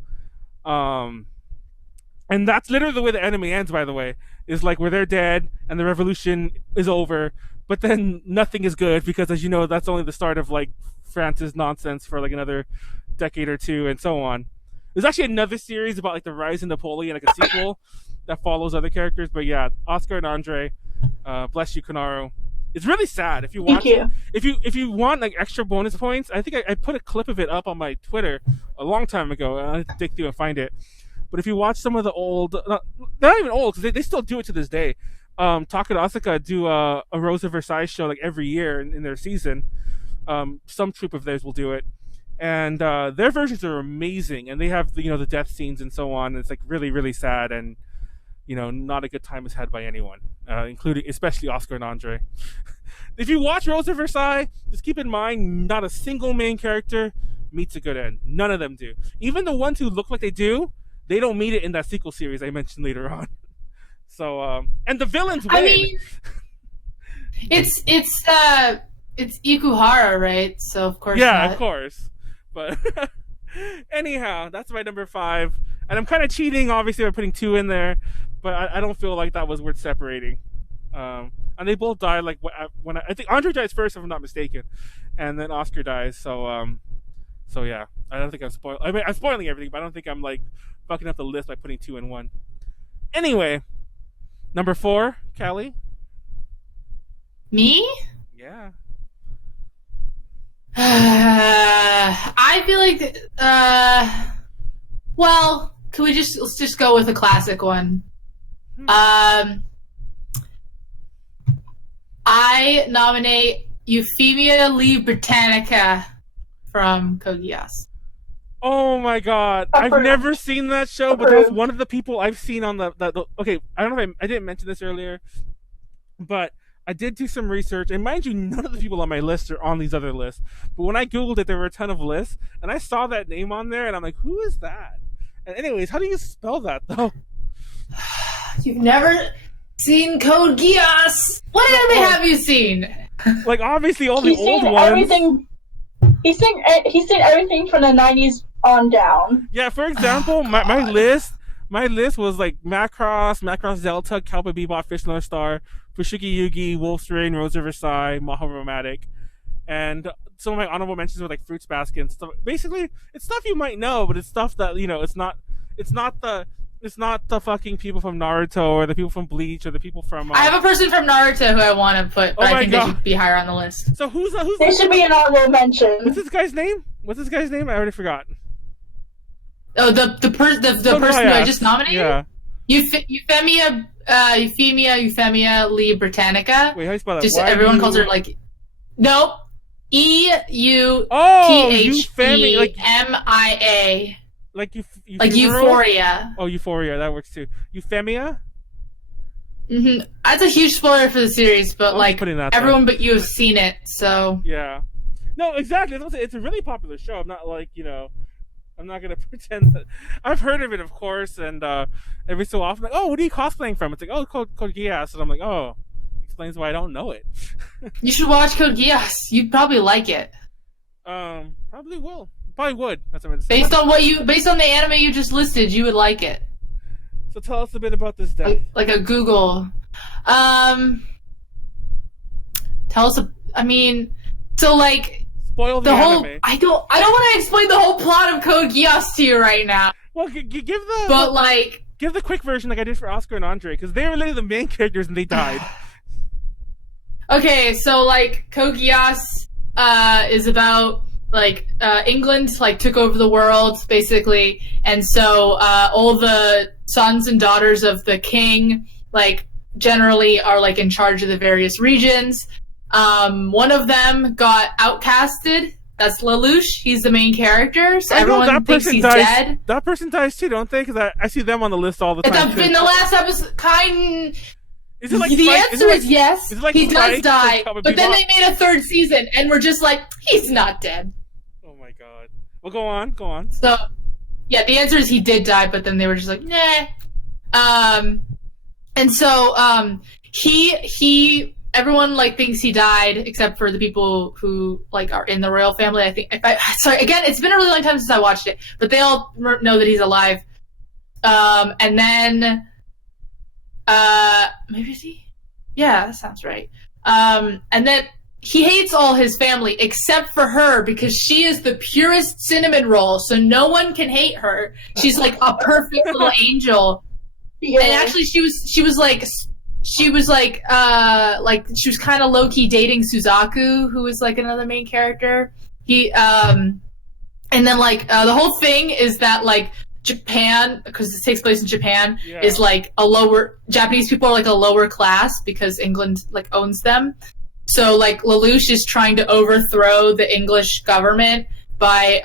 And that's literally the way the anime ends, by the way, is like where they're dead and the revolution is over, but then nothing is good because, as you know, that's only the start of like France's nonsense for like another decade or two and so on. There's actually another series about like the rise of Napoleon, like a sequel that follows other characters. But yeah, Oscar and Andre, bless you, Konaru. It's really sad. If you watch, Thank you. if you want like extra bonus points, I think I put a clip of it up on my Twitter a long time ago. I'll have to dig through and find it. But if you watch some of the old, they're not even old because they still do it to this day. Taka and Asuka do a Rose of Versailles show like every year in their season. Some troupe of theirs will do it, and their versions are amazing. And they have the death scenes and so on. And it's like really really sad, and not a good time is had by anyone, including especially Oscar and Andre. If you watch Rose of Versailles, just keep in mind not a single main character meets a good end. None of them do. Even the ones who look like they do, they don't meet it in that sequel series I mentioned later on. So, and the villains win. I mean, it's Ikuhara, right? So of course. Yeah, not. Of course. But anyhow, that's my number 5, and I'm kind of cheating, obviously, by putting 2 in there, but I don't feel like that was worth separating. And they both died like when I think Andre dies first, if I'm not mistaken, and then Oscar dies. So yeah, I don't think I'm spoiling everything, but I don't think I'm like fucking up the list by putting 2 in 1. Anyway. Number 4, Callie? Me? Yeah. I feel like, well, let's just go with a classic one. I nominate Euphemia Lee Britannica from Code Geass. Oh my god. I've never seen that show, but that's one of the people I've seen on the okay, I don't know if I didn't mention this earlier, but I did do some research, and mind you, none of the people on my list are on these other lists. But when I googled it, there were a ton of lists, and I saw that name on there, and I'm like, who is that? And anyways, how do you spell that, though? You've never seen Code Geass? What anime have you seen? Like, obviously, all the old ones. Everything. He's seen everything from the 90s on down. Yeah, for example, my list was like Macross Delta, Cowboy Bebop, Fish North Star, Fushigi Yugi, Wolf's Rain, Rose of Versailles, Mahoromatic, and some of my honorable mentions were like Fruits Basket and stuff. Basically, it's stuff you might know, but it's stuff that it's not the fucking people from Naruto or the people from Bleach or the people from. I have a person from Naruto who I want to put, but I think they should be higher on the list. So who's they should be an honorable mention. What's this guy's name? I already forgot. Oh, the person who I just nominated? Yeah. Euphemia Lee Britannica. Wait, how do you spell that? Just everyone calls her like nope. EUPHEMIA. Like like Euphoria. Oh, Euphoria, that works too. Euphemia? Mm-hmm. That's a huge spoiler for the series, but like everyone but you have seen it, so yeah. No, exactly. It's a really popular show. I'm not like, I'm not gonna pretend that I've heard of it, of course, and every so often, like, oh, what are you cosplaying from? It's like, oh, Code Geass, and I'm like, oh, explains why I don't know it. You should watch Code Geass. You'd probably like it. Probably will. Probably would. That's what I'm saying. Based on the anime you just listed, you would like it. So tell us a bit about this deck. Like a Google. Tell us. So like. Spoil the whole. anime. I don't want to explain the whole plot of Code Geass to you right now. Well, give the. But like. Give the quick version like I did for Oscar and Andre, because they were literally the main characters and they died. Okay, so like Code Geass is about like England like took over the world basically, and so all the sons and daughters of the king like generally are like in charge of the various regions. One of them got outcasted. That's Lelouch. He's the main character, so everyone thinks he's dead. That person dies too, don't they? Because I see them on the list all the time. In the last episode, Is it like the answer is yes. Like he does die, but then they made a third season, and we're just like, he's not dead. Oh my god. Well, go on. So, yeah, the answer is he did die, but then they were just like, nah. And so, everyone like thinks he died, except for the people who like are in the royal family. I think. Sorry, again, it's been a really long time since I watched it, but they all know that he's alive. And then. Maybe is he? Yeah, that sounds right. And then he hates all his family except for her because she is the purest cinnamon roll, so no one can hate her. She's like a perfect little angel. Yeah. And actually, she was like she was like she was kind of low-key dating Suzaku, who was like another main character. And then like the whole thing is that like Japan, because this takes place in Japan, is like Japanese people are like a lower class because England like owns them. So like Lelouch is trying to overthrow the English government by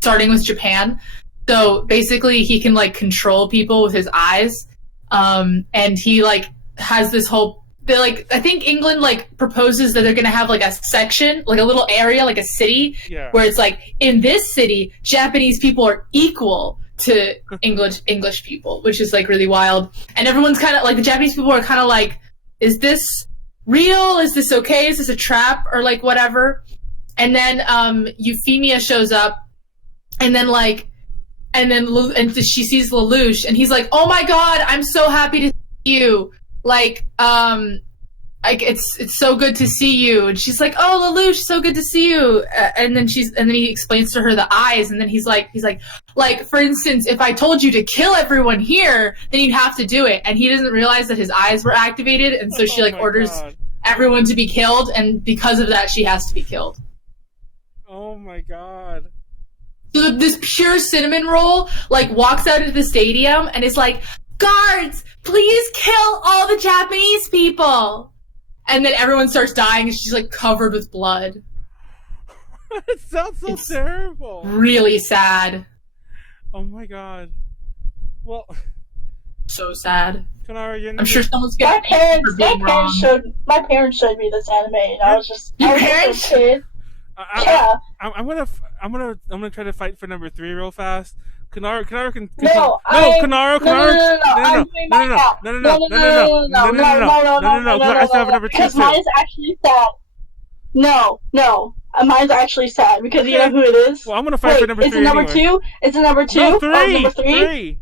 starting with Japan. So basically he can like control people with his eyes. And he like has this whole I think England like proposes that they're gonna have like a section, like a little area, like a city, where it's like in this city, Japanese people are equal to English people, which is like really wild. And everyone's kind of like, the Japanese people are kind of like, is this real? Is this okay? Is this a trap or like whatever? And then Euphemia shows up, and then she sees Lelouch, and he's like, "Oh my god, I'm so happy to see you! Like it's so good to see you." And she's like, "Oh, Lelouch, so good to see you." And then he explains to her the eyes, and then he's like, for instance, if I told you to kill everyone here, then you'd have to do it. And he doesn't realize that his eyes were activated, and so she like orders everyone to be killed, and because of that, she has to be killed. Oh my god. So this pure cinnamon roll like walks out into the stadium and is like, "Guards, please kill all the Japanese people." And then everyone starts dying, and she's like covered with blood. It sounds so terrible. Really sad. Oh my god. Well, so sad. Konaru, I'm sure someone's getting my parents showed me this anime, and I was just parents? A kid. I'm gonna try to fight for number 3 real fast. Konaru can No, Konaru. No. I still have number 2 because mine's actually sad. No, mine's actually sad because you know who it is. Well, I'm gonna fight for number 3. Is it number 2? Is it number 2? No, 3. Number 3.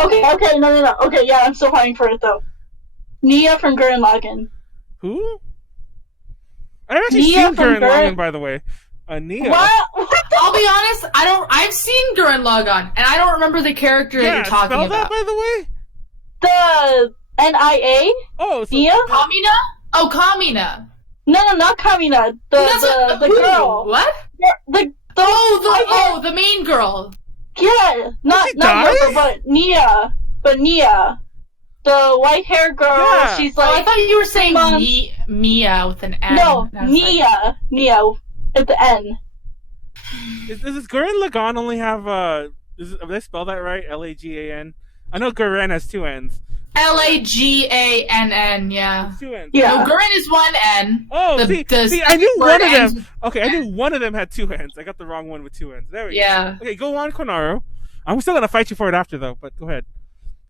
Okay, no. Okay, yeah, I'm still fighting for it though. Nia from Gurren Lagann. Who? I haven't actually seen Gurren Lagann, by the way. Nia. What? I'll be honest, I've seen Gurren Lagann, and I don't remember the character that you're talking about. That, by the way? The Nia? Oh, so Nia? Kamina? Oh, Kamina. No, not Kamina. The girl. What? The main girl. Yeah, not her, but Nia. The white hair girl. Yeah. She's like. Oh, I thought you were saying Mia with an N. No, Nia. Nia at the N. Does this Gurren Lagann only have did I spell that right? Lagan? I know Gurren has 2 N's. Lagann, yeah. 2 N's. Yeah. No, Gurren is 1 N. Oh, see, I knew one of them. Okay, I knew one of them had 2 N's. I got the wrong one with 2 N's. There we go. Okay, go on, Konaru. I'm still gonna fight you for it after though, but go ahead.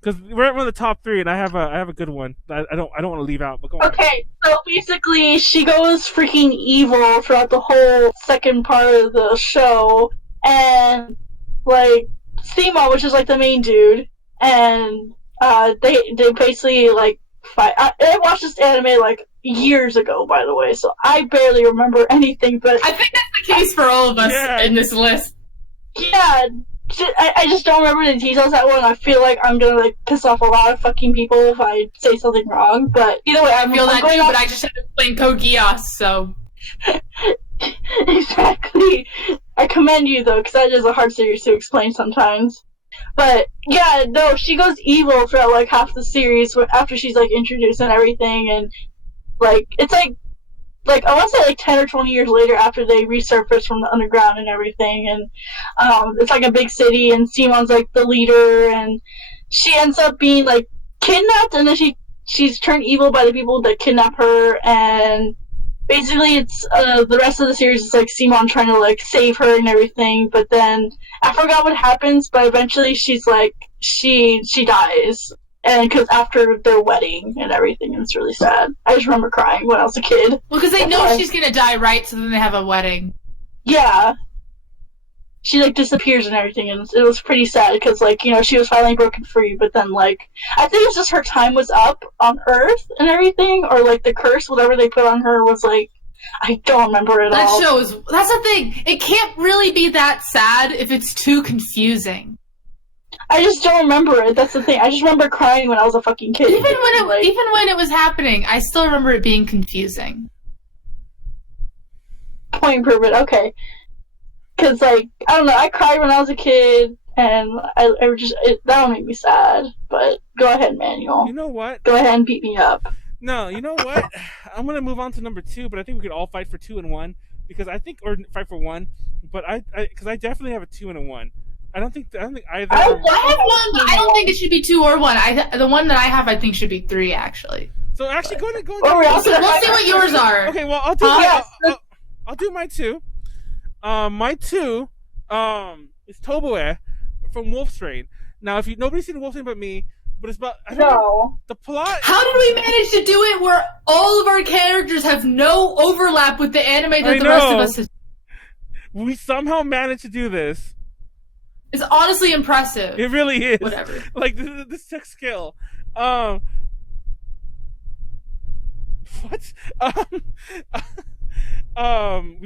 Because we're at one of the top 3, and I have a good one. I don't want to leave out, but go on. Okay, so basically, she goes freaking evil throughout the whole second part of the show, and like Sima, which is like the main dude, and they basically like fight. I watched this anime like years ago, by the way, so I barely remember anything. But I think that's the case for all of us in this list. Yeah. I just don't remember the details that well, and I feel like I'm gonna like piss off a lot of fucking people if I say something wrong. But either way, I feel that too. But I just had to explain Code Geass, so exactly. I commend you though, because that is a hard series to explain sometimes. But yeah, no, she goes evil throughout like half the series after she's like introduced and everything, and like it's like I want to say like 10 or 20 years later after they resurface from the underground and everything, and it's like a big city, and Simon's like the leader, and she ends up being like kidnapped, and then she's turned evil by the people that kidnap her, and basically it's the rest of the series is like Simon trying to like save her and everything, but then I forgot what happens, but eventually she's like she dies. And because after their wedding and everything, it's really sad. I just remember crying when I was a kid. Well, because they know she's gonna die, right? So then they have a wedding. Yeah. She, like, disappears and everything, and it was pretty sad, because, like, you know, she was finally broken free, but then, like, I think it's just her time was up on Earth and everything, or, like, the curse, whatever they put on her was, like, I don't remember it all. That's the thing. It can't really be that sad if it's too confusing. I just don't remember it. That's the thing. I just remember crying when I was a fucking kid. Even when it was happening, I still remember it being confusing. Point improvement. Okay. Because, like, I don't know. I cried when I was a kid, and that'll make me sad. But go ahead, Manuel. You know what? Go ahead and beat me up. No, you know what? I'm gonna move on to number 2, but I think we could all fight for 2 and 1 because I think, or fight for 1. But because I definitely have a 2 and a 1. I don't think either. I have 1, but I don't think it should be 2 or 1. The one that I have, I think, should be 3 actually. So actually, go. We'll see what yours are. Okay, well, I'll do my 2. My 2 is Toboe from Wolf's Rain. Now, if nobody's seen Wolf's Rain but me. But it's about the plot. How did we manage to do it where all of our characters have no overlap with the anime that the rest of us have? We somehow managed to do this. It's honestly impressive. It really is. Whatever. Like this tech skill. What?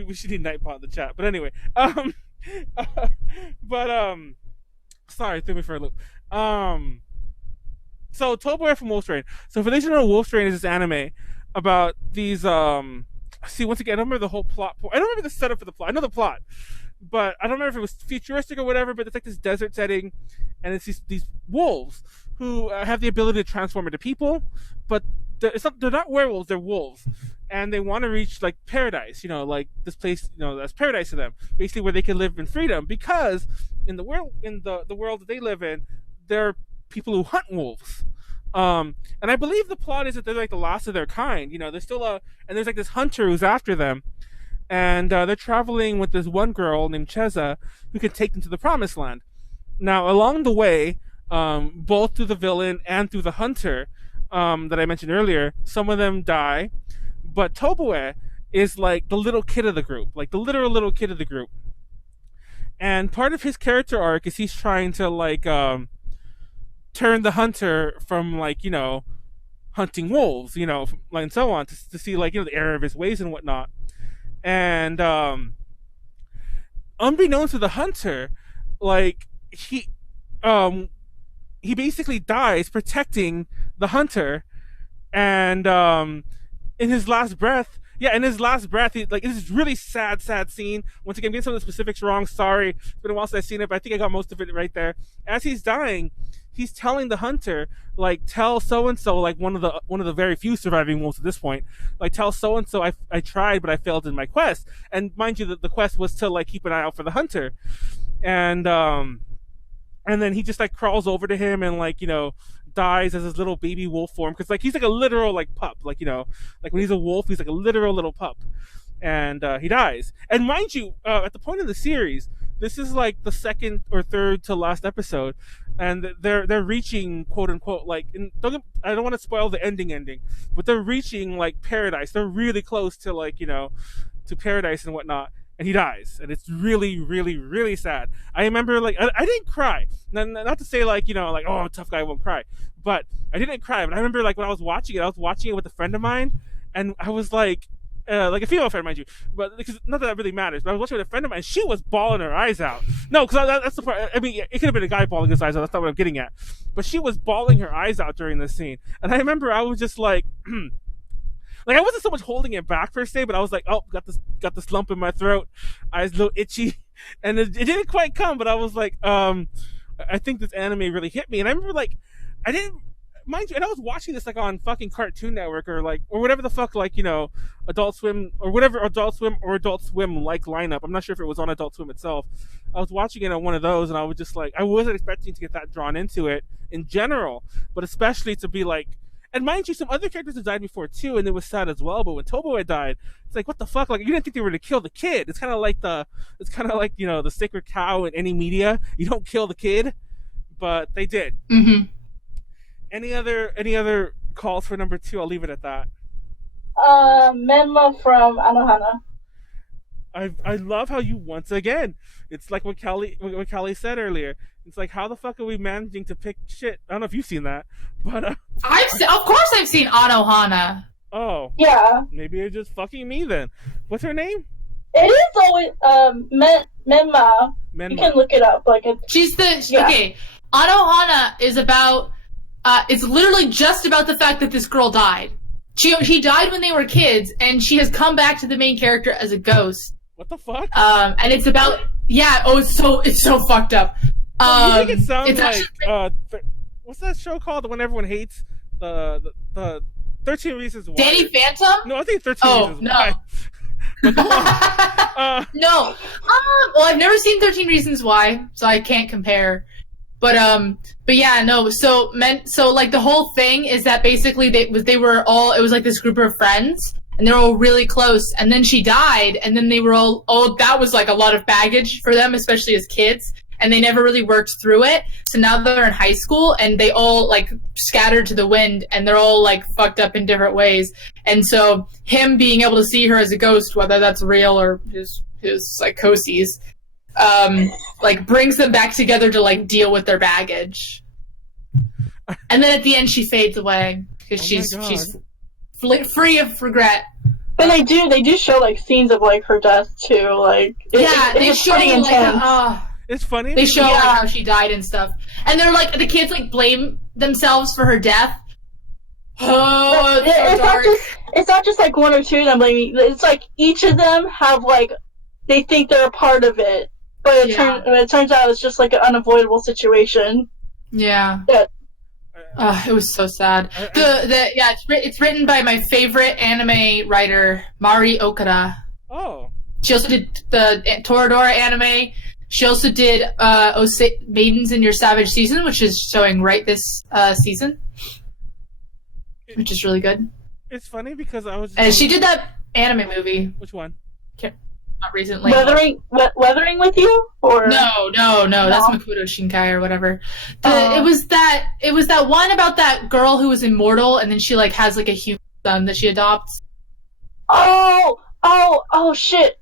We should need Nightbot in the chat. But anyway. Sorry, threw me for a loop. So, Toboe from Wolf's Rain. So, for those who don't know, Wolf's Rain is this anime about these, see, once again, I don't remember the whole plot. I don't remember the setup for the plot. I know the plot. But I don't remember if it was futuristic or whatever, but it's like this desert setting, and it's these wolves who have the ability to transform into people, but they're not werewolves, they're wolves. And they want to reach, like, paradise, like this place, that's paradise to them. Basically, where they can live in freedom, because in the world that they live in, there are people who hunt wolves. And I believe the plot is that they're like the last of their kind. There's still and there's like this hunter who's after them, and they're traveling with this one girl named Cheza who can take them to the promised land. Now, along the way, both through the villain and through the hunter that I mentioned earlier, some of them die, but Toboe is like the little kid of the group, like the literal little kid of the group. And part of his character arc is he's trying to like turn the hunter from, like, hunting wolves, and so on, to see, like, the error of his ways and whatnot. And unbeknownst to the hunter, like, he basically dies protecting the hunter. And in his last breath, he, like, it's this really sad scene. Once again, I'm getting some of the specifics wrong. Sorry, it's been a while since I've seen it, but I think I got most of it right there. As he's dying, he's telling the hunter, like, tell so-and-so, like, one of the very few surviving wolves at this point, like, tell so-and-so I tried, but I failed in my quest. And mind you, the quest was to, like, keep an eye out for the hunter. And then he just, like, crawls over to him and, like, dies as his little baby wolf form. Because, like, he's like a literal, like, pup. Like, like, when he's a wolf, he's like a literal little pup. And he dies. And mind you, at the point of the series, this is, like, the second or third to last episode. And they're reaching, quote unquote, like, I don't want to spoil the ending, but they're reaching, like, paradise. They're really close to, like, to paradise and whatnot. And he dies, and it's really, really, really sad. I remember, like, I didn't cry. Not to say, like, like, oh, tough guy won't cry, but I didn't cry. But I remember, like, when I was watching it with a friend of mine, and I was like a female friend, mind you, but because not that really matters. But I was watching with a friend of mine, and she was bawling her eyes out. No, because that's the part. I mean, it could have been a guy bawling his eyes out. That's not what I'm getting at. But she was bawling her eyes out during this scene, and I remember I was just like, like, I wasn't so much holding it back per se, but I was like, oh, got this lump in my throat, eyes a little itchy, and it didn't quite come. But I was like, I think this anime really hit me, and I remember, like, I didn't. Mind you, and I was watching this, like, on fucking Cartoon Network or whatever the fuck, like, Adult Swim or whatever Adult Swim like lineup. I'm not sure if it was on Adult Swim itself. I was watching it on one of those, and I was just like, I wasn't expecting to get that drawn into it in general, but especially to be like, and mind you, some other characters have died before too, and it was sad as well. But when Toboe died, it's like, what the fuck? Like, you didn't think they were gonna kill the kid. It's kind of like the sacred cow in any media. You don't kill the kid, but they did. Mm-hmm. Any other calls for number 2? I'll leave it at that. Menma from Anohana. I love how you, once again, it's like what Callie said earlier. It's like, how the fuck are we managing to pick shit? I don't know if you've seen that, but of course I've seen Anohana. Oh yeah, maybe you're just fucking me then. What's her name? It is always Menma. You can look it up. Like, she's the yeah. Okay. Anohana is about, it's literally just about the fact that this girl died. She died when they were kids, and she has come back to the main character as a ghost. What the fuck? And it's about, it's so fucked up. You make it sound like, what's that show called? The one everyone hates? The 13 Reasons Why. Danny Phantom? No, I think 13 Reasons Why. No. Well, I've never seen 13 Reasons Why, so I can't compare. But yeah, no. So like the whole thing is that basically they were all, it was like this group of friends, and they're all really close. And then she died, and then they were all that was like a lot of baggage for them, especially as kids. And they never really worked through it. So now they're in high school, and they all like scattered to the wind, and they're all like fucked up in different ways. And so him being able to see her as a ghost, whether that's real or his psychoses, like brings them back together to like deal with their baggage. And then at the end, she fades away because she's free of regret. But they do show like scenes of like her death too. Like they show like it's funny. They show like, how she died and stuff, and they're like the kids like blame themselves for her death. Oh, it's not just like one or two of them blaming. It's like each of them have like they think they're a part of it, but it turns out it's just like an unavoidable situation. Yeah. It was so sad. It's written by my favorite anime writer, Mari Okada. Oh. She also did the Toradora anime. She also did Maidens in Your Savage Season, which is showing right this season, which is really good. It's funny because I was. And she did that anime movie. Which one? Not recently. Weathering with You, or no, that's Makoto Shinkai or whatever. It was that one about that girl who was immortal, and then she like has like a human son that she adopts. Oh shit!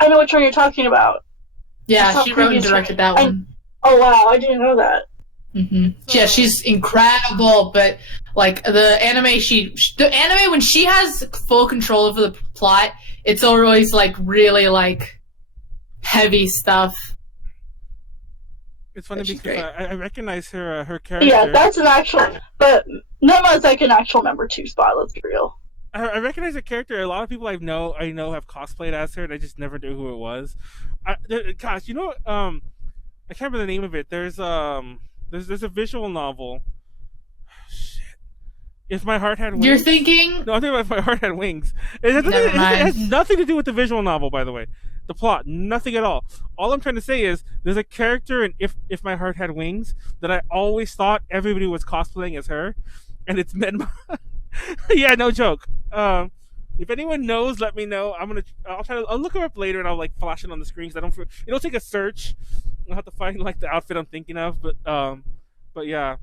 I know which one you're talking about. Yeah, she wrote and directed that one. Oh wow, I didn't know that. Mm-hmm. Yeah, she's incredible, but like the anime when she has full control over the plot, it's always like really like heavy stuff. It's funny because I recognize her character. Yeah, that's an actual, but Nema's like an actual number 2 spot. Let's be real. I recognize her character. A lot of people I know have cosplayed as her, and I just never knew who it was. Gosh, you know, I can't remember the name of it. There's a visual novel. Shit. If My Heart Had Wings. You're thinking? No, I'm thinking about If My Heart Had Wings. It has nothing to do with the visual novel, by the way. The plot, nothing at all. All I'm trying to say is there's a character in If My Heart Had Wings that I always thought everybody was cosplaying as her, and it's Menma. Yeah, no joke. If anyone knows, let me know. I'll look her up later, and I'll like flash it on the screen because it'll take a search. I'll have to find like the outfit I'm thinking of, but yeah.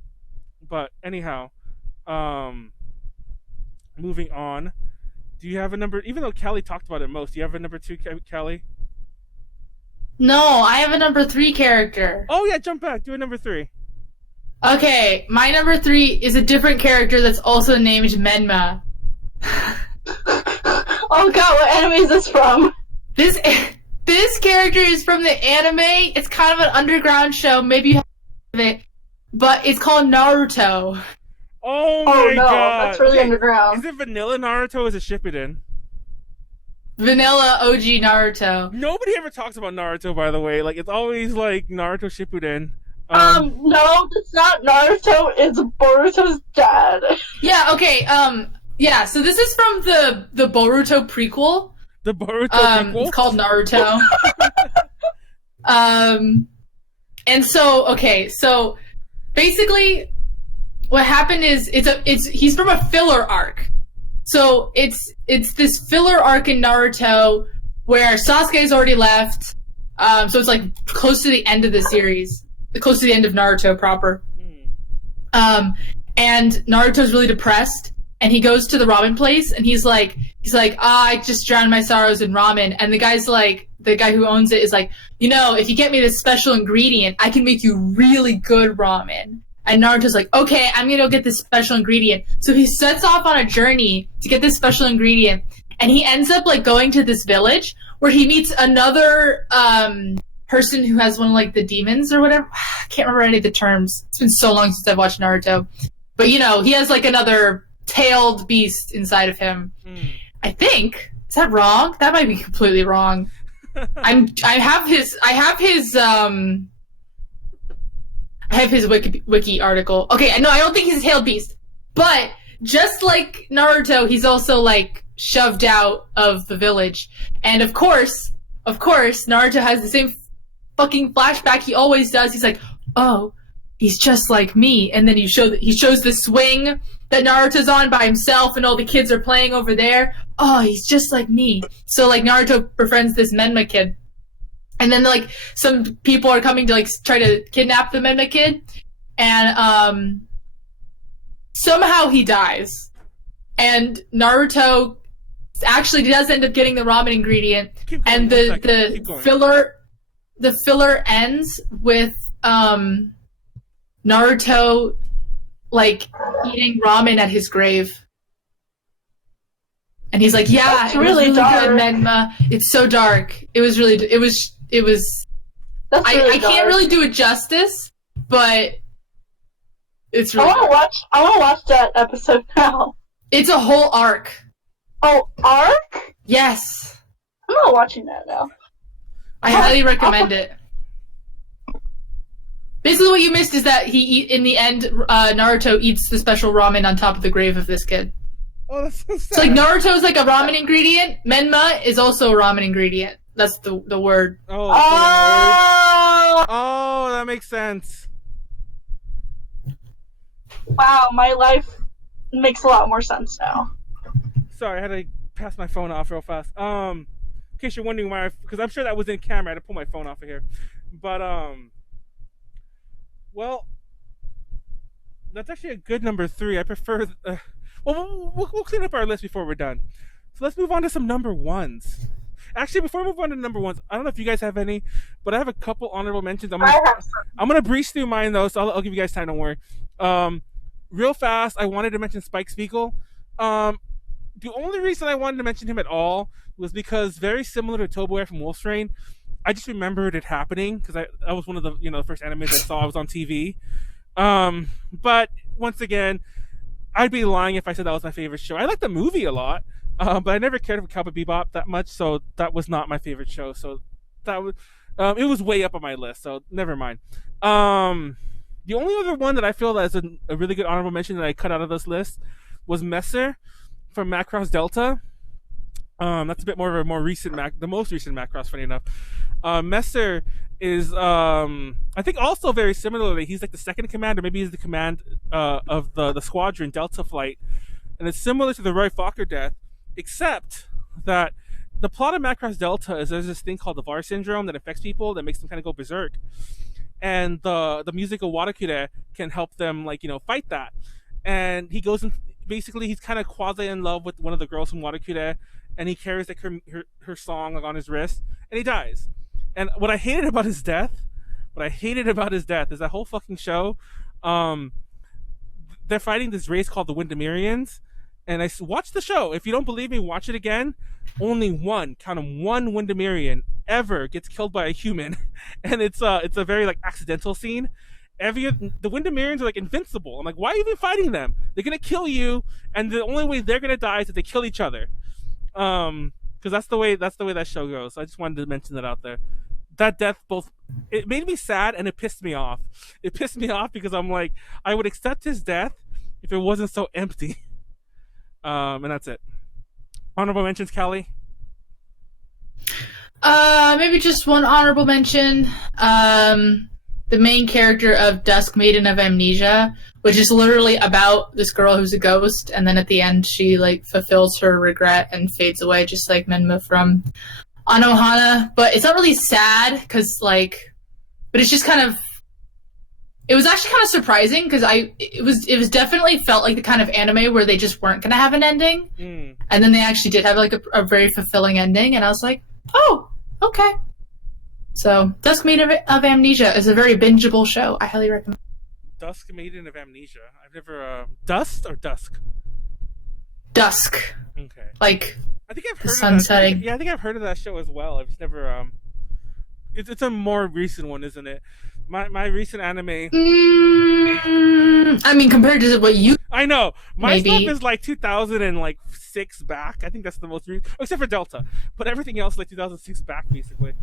But anyhow, moving on. Do you have a number? Even though Callie talked about it most, do you have a number 2, Callie? No, I have a number 3 character. Oh yeah, jump back. Do a number 3. Okay, my number 3 is a different character that's also named Menma. Oh god, what anime is this from? This character is from the anime. It's kind of an underground show. Maybe you have heard of it, but it's called Naruto. Oh my god, that's really underground. Is it vanilla Naruto or is it Shippuden? Vanilla OG Naruto. Nobody ever talks about Naruto, by the way. Like, it's always like Naruto Shippuden. No, it's not Naruto. It's Boruto's dad. Yeah. Okay. Yeah. So this is from the Boruto prequel. The Boruto prequel. It's called Naruto. And so so basically, what happened is he's from a filler arc. So it's this filler arc in Naruto where Sasuke's already left. So it's like close to the end of the series. Close to the end of Naruto proper. And Naruto's really depressed, and he goes to the ramen place, and he's like, I just drowned my sorrows in ramen. And the guy who owns it is like, if you get me this special ingredient, I can make you really good ramen. And Naruto's like, okay, I'm gonna go get this special ingredient. So he sets off on a journey to get this special ingredient, and he ends up like going to this village where he meets another person who has one of like the demons or whatever. I can't remember any of the terms. It's been so long since I've watched Naruto. But he has like another tailed beast inside of him. I think. Is that wrong? That might be completely wrong. I have his wiki article. Okay, no, I don't think he's a tailed beast. But just like Naruto, he's also like shoved out of the village. And of course, Naruto has the same fucking flashback he always does. He's like, oh, he's just like me. And then he shows the swing that Naruto's on by himself and all the kids are playing over there. Oh, he's just like me. So like Naruto befriends this Menma kid. And then like some people are coming to like try to kidnap the Menma kid. And somehow he dies. And Naruto actually does end up getting the ramen ingredient. And the filler ends with Naruto like eating ramen at his grave. And he's like, yeah, that's really good, dark. Menma. It's so dark. It was really That's really I can't really do it justice, but it's really I wanna watch that episode now. It's a whole arc. Oh, arc? Yes. I'm not watching that now. I highly recommend it. Basically what you missed is that in the end, Naruto eats the special ramen on top of the grave of this kid. Oh, that's so sad. So like Naruto's like a ramen ingredient. Menma is also a ramen ingredient. That's the word. Oh, that makes sense. Wow, my life makes a lot more sense now. Sorry, I had to pass my phone off real fast. In case you're wondering why, because I'm sure that was in camera, I had to pull my phone off of here. But well, that's actually a good number 3. I prefer. Well, we'll clean up our list before we're done. So let's move on to some number 1s. Actually, before we move on to number 1s, I don't know if you guys have any, but I have a couple honorable mentions. I'm gonna breeze through mine though, so I'll give you guys time. Don't worry. Real fast, I wanted to mention Spike Spiegel. The only reason I wanted to mention him at all was because very similar to Toboe from Wolf's Rain, I just remembered it happening because that was one of the the first animes I saw. I was on TV. But once again, I'd be lying if I said that was my favorite show. I like the movie a lot, but I never cared for Cowboy Bebop that much, so that was not my favorite show. So that was it was way up on my list, so never mind. The only other one that I feel that is a really good honorable mention that I cut out of this list was Messer from Macross Delta. That's a bit more of a the most recent Macross, funny enough. Messer is, I think also very similarly, he's like the second in command, or maybe he's the command of the squadron Delta Flight. And it's similar to the Roy Fokker death, except that the plot of Macross Delta is there's this thing called the VAR syndrome that affects people, that makes them kind of go berserk. And the musical Watakure can help them, like, fight that. And he goes in, basically he's kind of quasi in love with one of the girls from Watakure, and he carries like her song like on his wrist, and he dies. And what I hated about his death is that whole fucking show. They're fighting this race called the Windermerians, and I watched the show. If you don't believe me, watch it again. Only one Windermerian ever gets killed by a human, and it's a very like accidental scene. The Windermerians are like invincible. I'm like, why are you even fighting them? They're gonna kill you, and the only way they're gonna die is if they kill each other. Because that's the way that show goes. So I just wanted to mention that out there. That death it made me sad and it pissed me off. It pissed me off because I'm like, I would accept his death if it wasn't so empty. And that's it. Honorable mentions, Callie? Maybe just one honorable mention. The main character of Dusk Maiden of Amnesia, which is literally about this girl who's a ghost, and then at the end she like fulfills her regret and fades away, just like Menma from Anohana. But it's not really sad because but it's just kind of. It was actually kind of surprising because it was definitely felt like the kind of anime where they just weren't gonna have an ending, and then they actually did have like a very fulfilling ending, and I was like, oh, okay. So, Dusk Maiden of Amnesia is a very bingeable show. I highly recommend. Dusk Maiden of Amnesia. I've never. Dust or Dusk? Dusk. Okay. Like I think I've the heard sun of that. setting. Yeah, I think I've heard of that show as well. I've just never. it's a more recent one, isn't it? My recent anime. I mean, compared to what you. I know my maybe. stuff is like 2006 back. I think that's the most recent, except for Delta. But everything else like 2006 back, basically.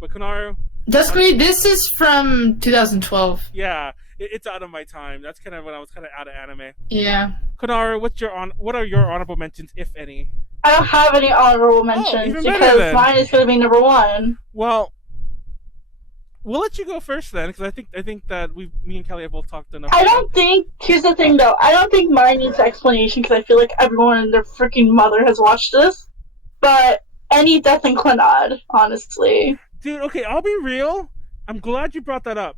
But Konaru. That's great. This is from 2012. Yeah, it's out of my time. That's kind of when I was kind of out of anime. Yeah. Konaru, what are your honorable mentions, if any? I don't have any honorable mentions because mine is going to be number 1. Well, we'll let you go first then, because I think that me and Callie have both talked enough. Here's the thing though, I don't think mine needs explanation because I feel like everyone and their freaking mother has watched this. But any Death in Clannad, honestly. Dude, okay, I'll be real. I'm glad you brought that up.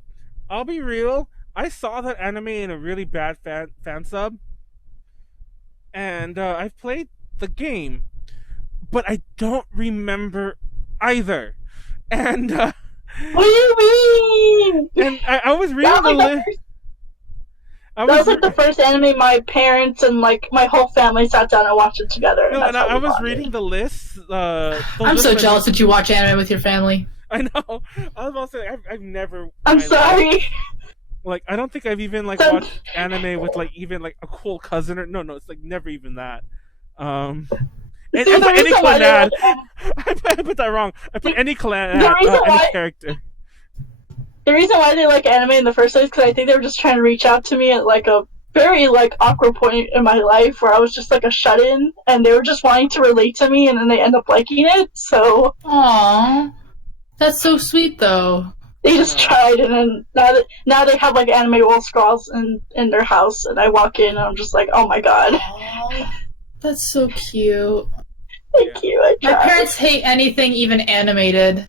I'll be real. I saw that anime in a really bad fan sub, and I've played the game, but I don't remember either. And what do you mean? And I was reading the list. That was like the first anime my parents and like my whole family sat down and watched it together. No, and I was reading the list. I'm so jealous that you watch anime with your family. I know. I was about to say I've never. I'm sorry. Like I don't think I've even like watched anime with like even like a cool cousin or no, it's like never even that. And I put any Clannad. I put that wrong. I put any Clannad, any character. The reason why they like anime in the first place is because I think they were just trying to reach out to me at like a very like awkward point in my life where I was just like a shut-in, and they were just wanting to relate to me, and then they end up liking it. So, aww, that's so sweet though. They just tried, and then now they have like anime wall scrolls in their house, and I walk in and I'm just like, oh my god. Aww, that's so cute. Thank you. My parents hate anything even animated.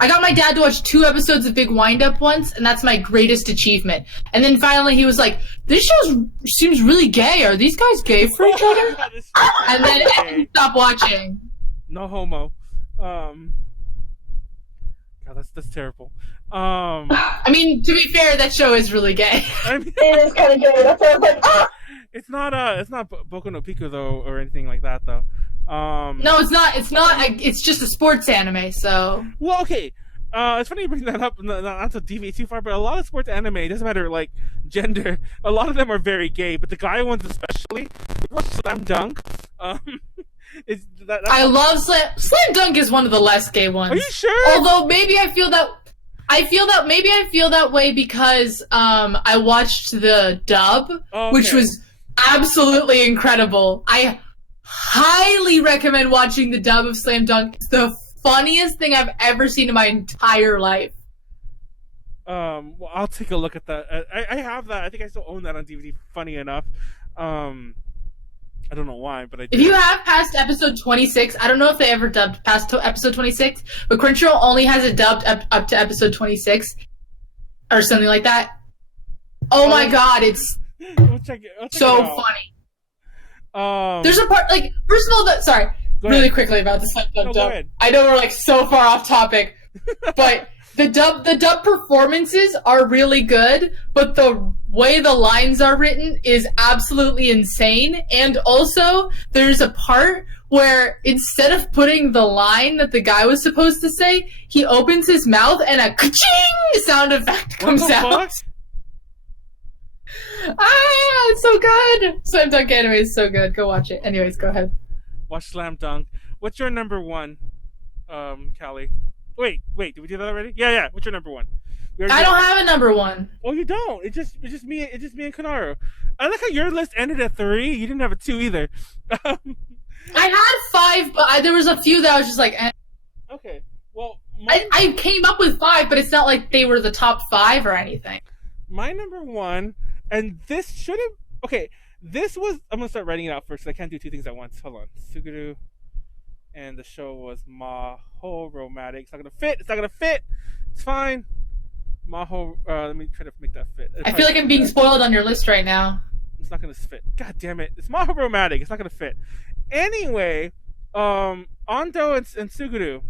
I got my dad to watch 2 episodes of Big Wind Up once, and that's my greatest achievement. And then finally he was like, this show seems really gay. Are these guys gay for each other? And then he stopped watching. No homo. God, that's terrible. I mean, to be fair, that show is really gay. I mean, it is kind of gay. That's why I was like, ah! It's not Boku no Pico though, or anything like that though. No, it's not. It's just a sports anime. So. Well, okay. It's funny you bring that up. Not to deviate too far, but a lot of sports anime, it doesn't matter like gender. A lot of them are very gay, but the guy ones especially. What's Slam Dunk? I love Slam Dunk is one of the less gay ones. Are you sure? Although maybe I feel that way because I watched the dub, which was absolutely incredible. I highly recommend watching the dub of Slam Dunk. It's the funniest thing I've ever seen in my entire life. Well, I'll take a look at that. I have that. I think I still own that on DVD. Funny enough. I don't know why, but I did. If you have past episode 26, I don't know if they ever dubbed past episode 26, but Crunchyroll only has it dubbed up to episode 26 or something like that. Oh my god, it's so funny. There's a part, like, first of all, sorry, really quickly about this dub. I know we're like so far off topic, but the dub performances are really good, but the way the lines are written is absolutely insane. And also, there's a part where instead of putting the line that the guy was supposed to say, he opens his mouth and a ka-ching sound effect comes out. It's so good. Slam Dunk anime is so good. Go watch it. Anyways, go ahead. Watch Slam Dunk. What's your number 1, Callie? Wait, did we do that already? Yeah. What's your number 1? I don't have a number 1. Oh, you don't? It's just me and Konaru. I like how your list ended at 3. You didn't have a 2 either. I had 5, but there was a few that I was just like, eh. Okay. Well, I came up with 5, but it's not like they were the top 5 or anything. My number 1, and this shouldn't. Okay, this was. I'm gonna start writing it out first. 'Cause I can't do 2 things at once. Hold on. Suguru, and the show was Mahoromatic. It's not gonna fit. It's fine. Let me try to make that fit. I feel like I'm being spoiled on your list right now. It's not gonna fit. God damn it! It's Mahoromatic. It's not gonna fit. Anyway, Ando and Suguru.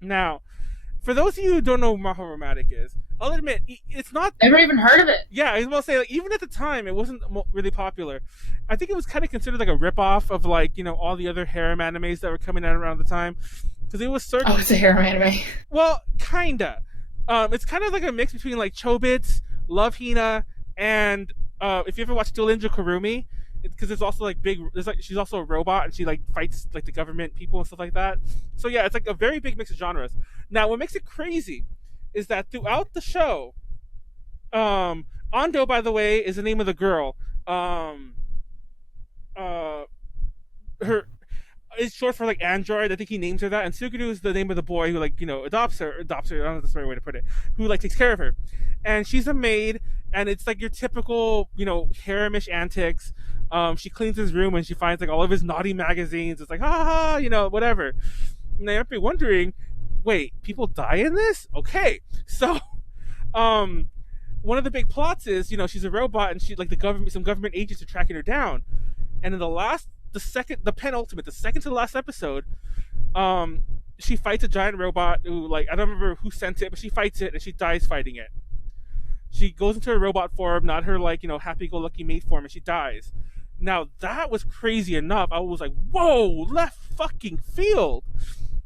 Now, for those of you who don't know what Mahoromatic is, I'll admit it's not. Never even heard of it. Yeah, I was about to say, like, even at the time, it wasn't really popular. I think it was kind of considered like a ripoff of, like, all the other harem animes that were coming out around the time. because it was Oh, it's a harem anime. Well, kinda. It's kind of like a mix between like Chobits, Love Hina, and if you ever watched Duel Ninja Kurumi, because it's also like big. There's like she's also a robot and she like fights like the government people and stuff like that. So yeah, it's like a very big mix of genres. Now, what makes it crazy is that throughout the show, Ando, by the way, is the name of the girl. Her is short for like android. I think he names her that. And Suguru is the name of the boy who like adopts her. I don't know if that's the right way to put it. Who like takes care of her, and she's a maid. And it's like your typical haremish antics. She cleans his room and she finds like all of his naughty magazines. It's like ha ha, whatever. And I might be wondering, wait, people die in this? Okay, so one of the big plots is she's a robot and she like some government agents are tracking her down. And in the penultimate, the second to the last episode, she fights a giant robot who, like, I don't remember who sent it, but she fights it and she dies fighting it. She goes into her robot form, not her, like, happy-go-lucky mate form, and she dies. Now, that was crazy enough. I was like, whoa, left fucking field.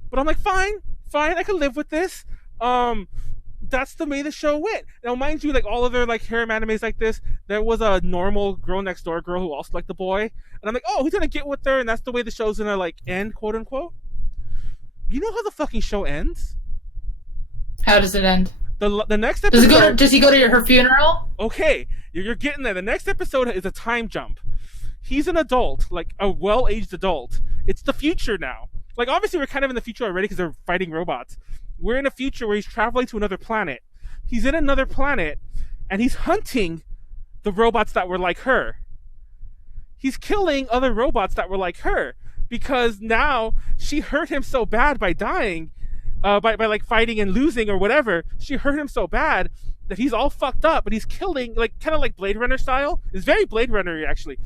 But I'm like, fine, I can live with this. That's the way the show went. Now, mind you, like, all other, like, harem animes like this, there was a normal girl next door girl who also liked the boy. And I'm like, oh, he's gonna get with her, and that's the way the show's gonna, like, end, quote unquote. You know how the fucking show ends? How does it end? The next episode... Does he go to her funeral? Okay, you're getting there. The next episode is a time jump. He's an adult, like, a well-aged adult. It's the future now. Like, obviously, we're kind of in the future already because they're fighting robots. We're in a future where he's traveling to another planet. He's in another planet, and he's hunting the robots that were like her. He's killing other robots that were like her, because now she hurt him so bad by dying, by like fighting and losing or whatever. She hurt him so bad that he's all fucked up, but he's killing, like, kind of like Blade Runner style. It's very Blade Runner actually.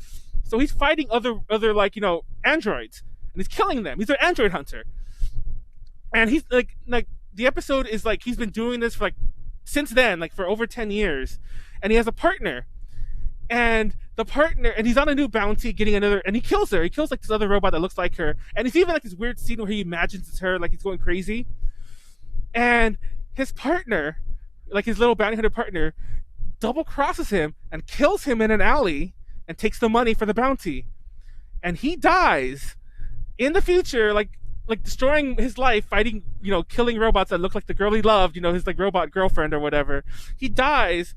So he's fighting other like, androids, and he's killing them. He's an android hunter. And he's like the episode is like he's been doing this for like since then, like for over 10 years. And he has a partner. And he's on a new bounty getting another, and he kills her. He kills like this other robot that looks like her. And it's even like this weird scene where he imagines it's her, like he's going crazy. And his partner, like his little bounty hunter partner, double crosses him and kills him in an alley and takes the money for the bounty. And he dies in the future, like destroying his life, fighting, killing robots that look like the girl he loved, his like robot girlfriend or whatever. He dies,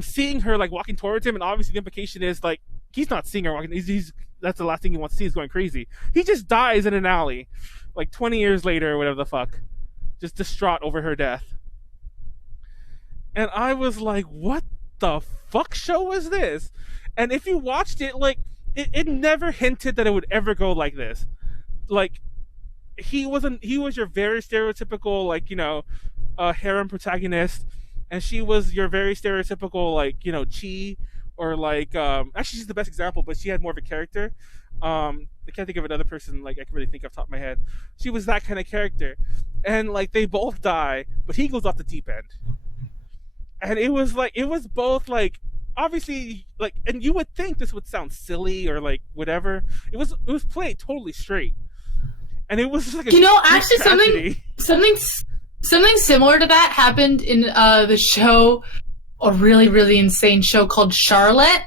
seeing her like walking towards him, and obviously the implication is like he's not seeing her walking. He's that's the last thing he wants to see is going crazy. He just dies in an alley, like 20 years later or whatever the fuck, just distraught over her death. And I was like, what the fuck show is this? And if you watched it, like it never hinted that it would ever go like this. Like he was your very stereotypical, like, harem protagonist, and she was your very stereotypical, like, chi, or like actually she's the best example, but she had more of a character. I can't think of another person like I can really think off the top of my head. She was that kind of character. And like they both die, but he goes off the deep end. And it was both like, obviously, like, and you would think this would sound silly or like whatever. It was played totally straight. And it was like actually something similar to that happened in the show, a really, really insane show called Charlotte.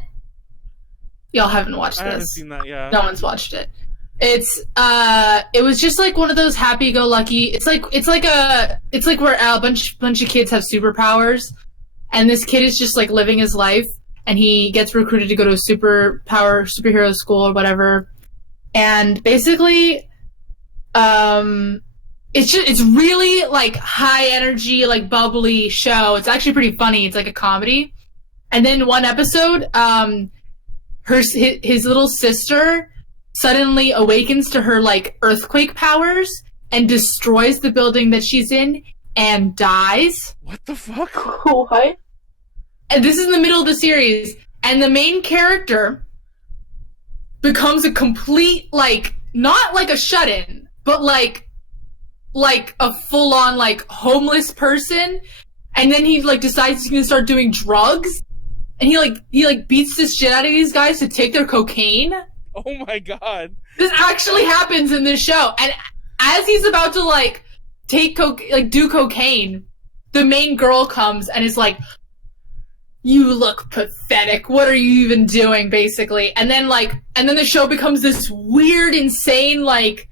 Y'all haven't watched this. I haven't seen that, yeah. No one's watched it. It was just like one of those happy-go-lucky. It's like where a bunch of kids have superpowers, and this kid is just like living his life, and he gets recruited to go to a superhero school or whatever, and basically, it's really like high energy, like bubbly show. It's actually pretty funny. It's like a comedy. And then one episode, his little sister suddenly awakens to her like earthquake powers and destroys the building that she's in and dies. What the fuck? What? And this is in the middle of the series, and the main character becomes a complete, like, not like a shut-in, but like a full-on, like, homeless person, and then he, like, decides he's gonna start doing drugs, and he beats the shit out of these guys to take their cocaine. Oh my god. This actually happens in this show, and as he's about to like do cocaine, the main girl comes and is like, "You look pathetic. What are you even doing?" Basically, and then the show becomes this weird, insane like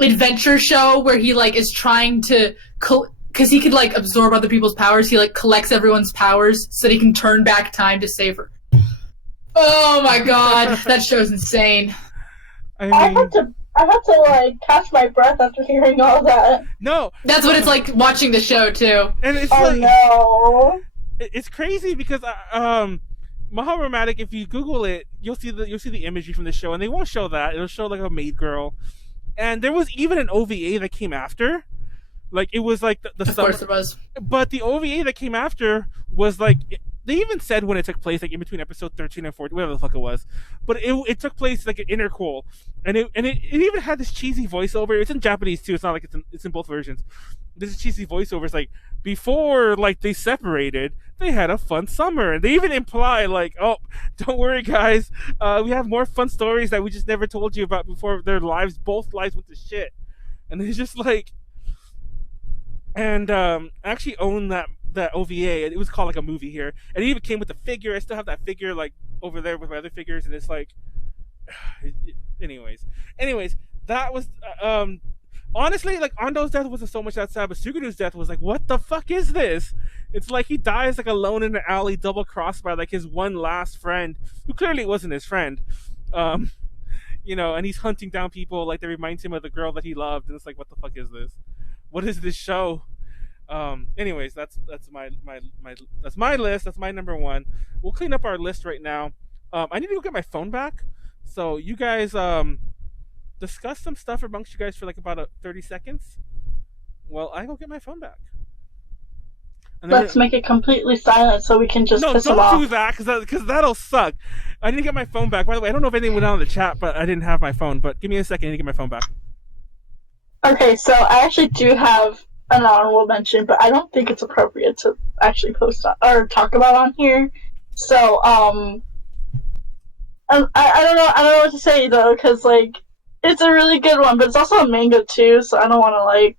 adventure show where he like is trying to because he could like absorb other people's powers. He like collects everyone's powers so that he can turn back time to save her. Oh my god, that show's insane. I had to like catch my breath after hearing all that. No, that's what it's like watching the show too. And it's no, it's crazy because Mahoromatic, if you Google it, you'll see the imagery from the show, and they won't show that. It'll show like a maid girl, and there was even an OVA that came after. Like it was like the of course it was, but the OVA that came after was like. They even said when it took place, like in between episode 13 and 14, whatever the fuck it was. But it took place like an interquel, and it even had this cheesy voiceover. It's in Japanese too. It's not like it's in both versions. This is cheesy voiceover. It's like before like they separated, they had a fun summer, and they even imply like, oh, don't worry guys, we have more fun stories that we just never told you about before both lives went to shit, and it's just like, and I actually own that OVA. It was called like a movie here, and it even came with the figure. I still have that figure like over there with my other figures, and it's like anyways that was honestly like Ando's death wasn't so much that sad, but Sugaru's death was like, what the fuck is this? It's like he dies like alone in an alley, double crossed by like his one last friend who clearly wasn't his friend, you know, and he's hunting down people like that reminds him of the girl that he loved, and it's like, what the fuck is this? What is this show? Anyways, that's my list. That's my number one. We'll clean up our list right now. I need to go get my phone back. So you guys discuss some stuff amongst you guys for like about 30 seconds. Well, I go get my phone back. Let's make it completely silent so we can just piss them off. No, don't do that because that'll suck. I need to get my phone back. By the way, I don't know if anything went on in the chat, but I didn't have my phone. But give me a second. I need to get my phone back. Okay, so I actually do have an honorable mention, but I don't think it's appropriate to actually post on, or talk about on here. So, I don't know what to say though, because like it's a really good one, but it's also a manga too, so I don't want to like.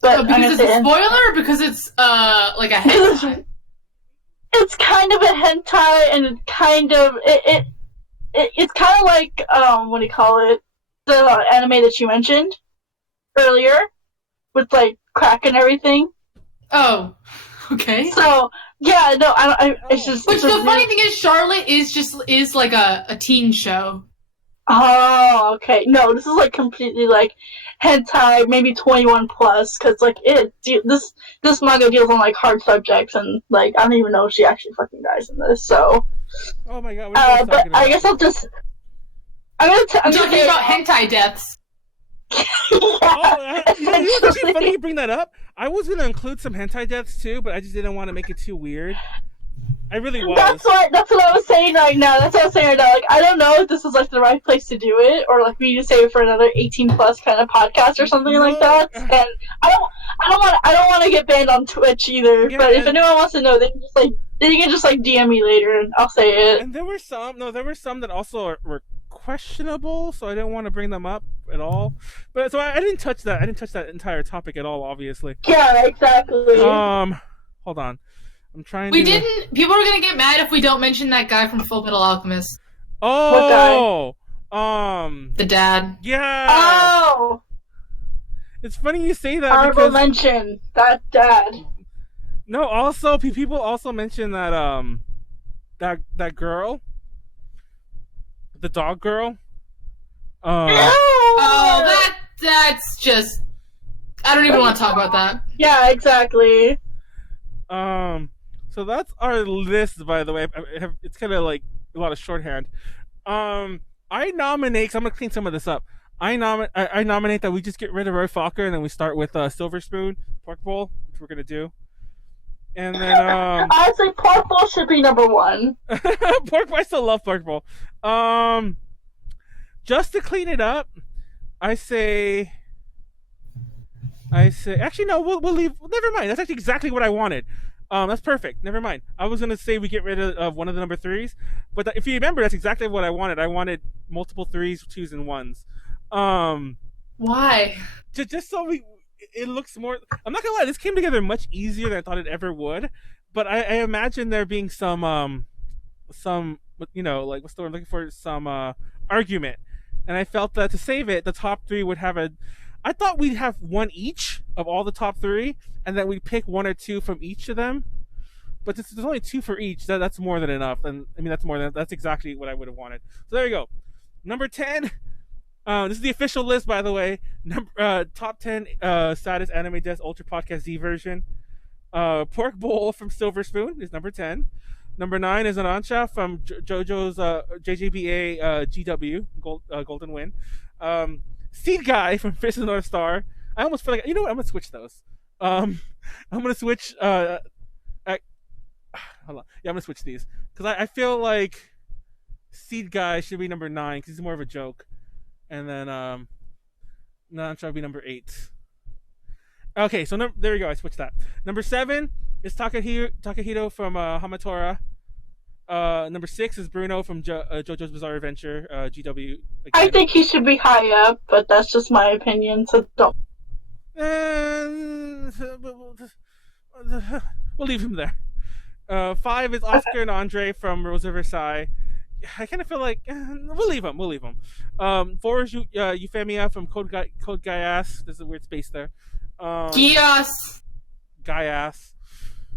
But because it's a spoiler, or because it's like a hentai. It's kind of a hentai, and it's kind of it's kind of like what do you call it? The anime that you mentioned earlier, with like crack and everything. Oh, okay. So yeah, no, it's just. Which the funny thing is, Charlotte is like a teen show. Oh, okay. No, this is like completely like hentai, maybe 21 plus, because like this manga deals on like hard subjects, and like I don't even know if she actually fucking dies in this. So. Oh my god. But about? I guess I'm I'm talking about hentai deaths. Yeah, it's actually funny you bring that up. I was gonna include some hentai deaths too, but I just didn't want to make it too weird. I really was. That's what I was saying right now. That's what I was saying right now. Like, I don't know if this is like the right place to do it, or like we need to save it for another 18 plus kind of podcast or something like that. And I don't want to get banned on Twitch either. Yeah, but if anyone wants to know, they can just DM me later, and I'll say it. And there were some that also were questionable, so I didn't want to bring them up at all. But so I didn't touch that. I didn't touch that entire topic at all, obviously. Yeah, exactly. Hold on. I'm trying to... didn't... People are gonna get mad if we don't mention that guy from Full Metal Alchemist. Oh! What guy? The dad. Yeah! Oh! It's funny you say that Honorable mention. That dad. No, also, people also mention that, that girl. The dog girl. That's just... I don't even want to talk about that. Yeah, exactly. So that's our list, by the way. It's kind of like a lot of shorthand. I nominate, so I'm going to clean some of this up. I nominate that we just get rid of Roy Falker, and then we start with Silver Spoon, Pork Bowl, which we're going to do. And then, I think Pork Bowl should be number one. I still love Pork Bowl. Just to clean it up, I say, actually, no, we'll leave, never mind. That's actually exactly what I wanted. That's perfect. Never mind. I was going to say we get rid of one of the number 3s, but if you remember, that's exactly what I wanted. I wanted multiple 3s, 2s, and 1s. Why? Just so it looks more. I'm not gonna lie, this came together much easier than I thought it ever would. But I imagine there being some like what's the word I'm looking for? Some argument, and I felt that to save it, the top three would have a. I thought we'd have one each of all the top three, and that we'd pick one or two from each of them. But since there's only two for each, that's more than enough. And I mean, that's exactly what I would have wanted. So there you go. Number 10. This is the official list, by the way. Top 10 saddest anime deaths Ultra Podcast Z version. Pork Bowl from Silver Spoon is number 10. Number 9 is Anancha from JoJo's JJBA GW Golden Win. Seed Guy from Fist of the North Star. I almost feel like, you know what? I'm gonna switch those. I'm gonna switch. Hold on. Yeah, I'm gonna switch these because I feel like Seed Guy should be number 9 because he's more of a joke, and then Anancha will be number 8. Okay, so there we go. I switched that. Number 7 is Takahito from Hamatora. Number 6 is Bruno from JoJo's Bizarre Adventure, GW. Again. I think he should be high up, but that's just my opinion, so don't. We'll leave him there. 5 is Oscar and Andre from Rosa Versailles. I kind of feel like we'll leave him. 4 is Euphemia from Code Gaias. There's a weird space there. Gaias.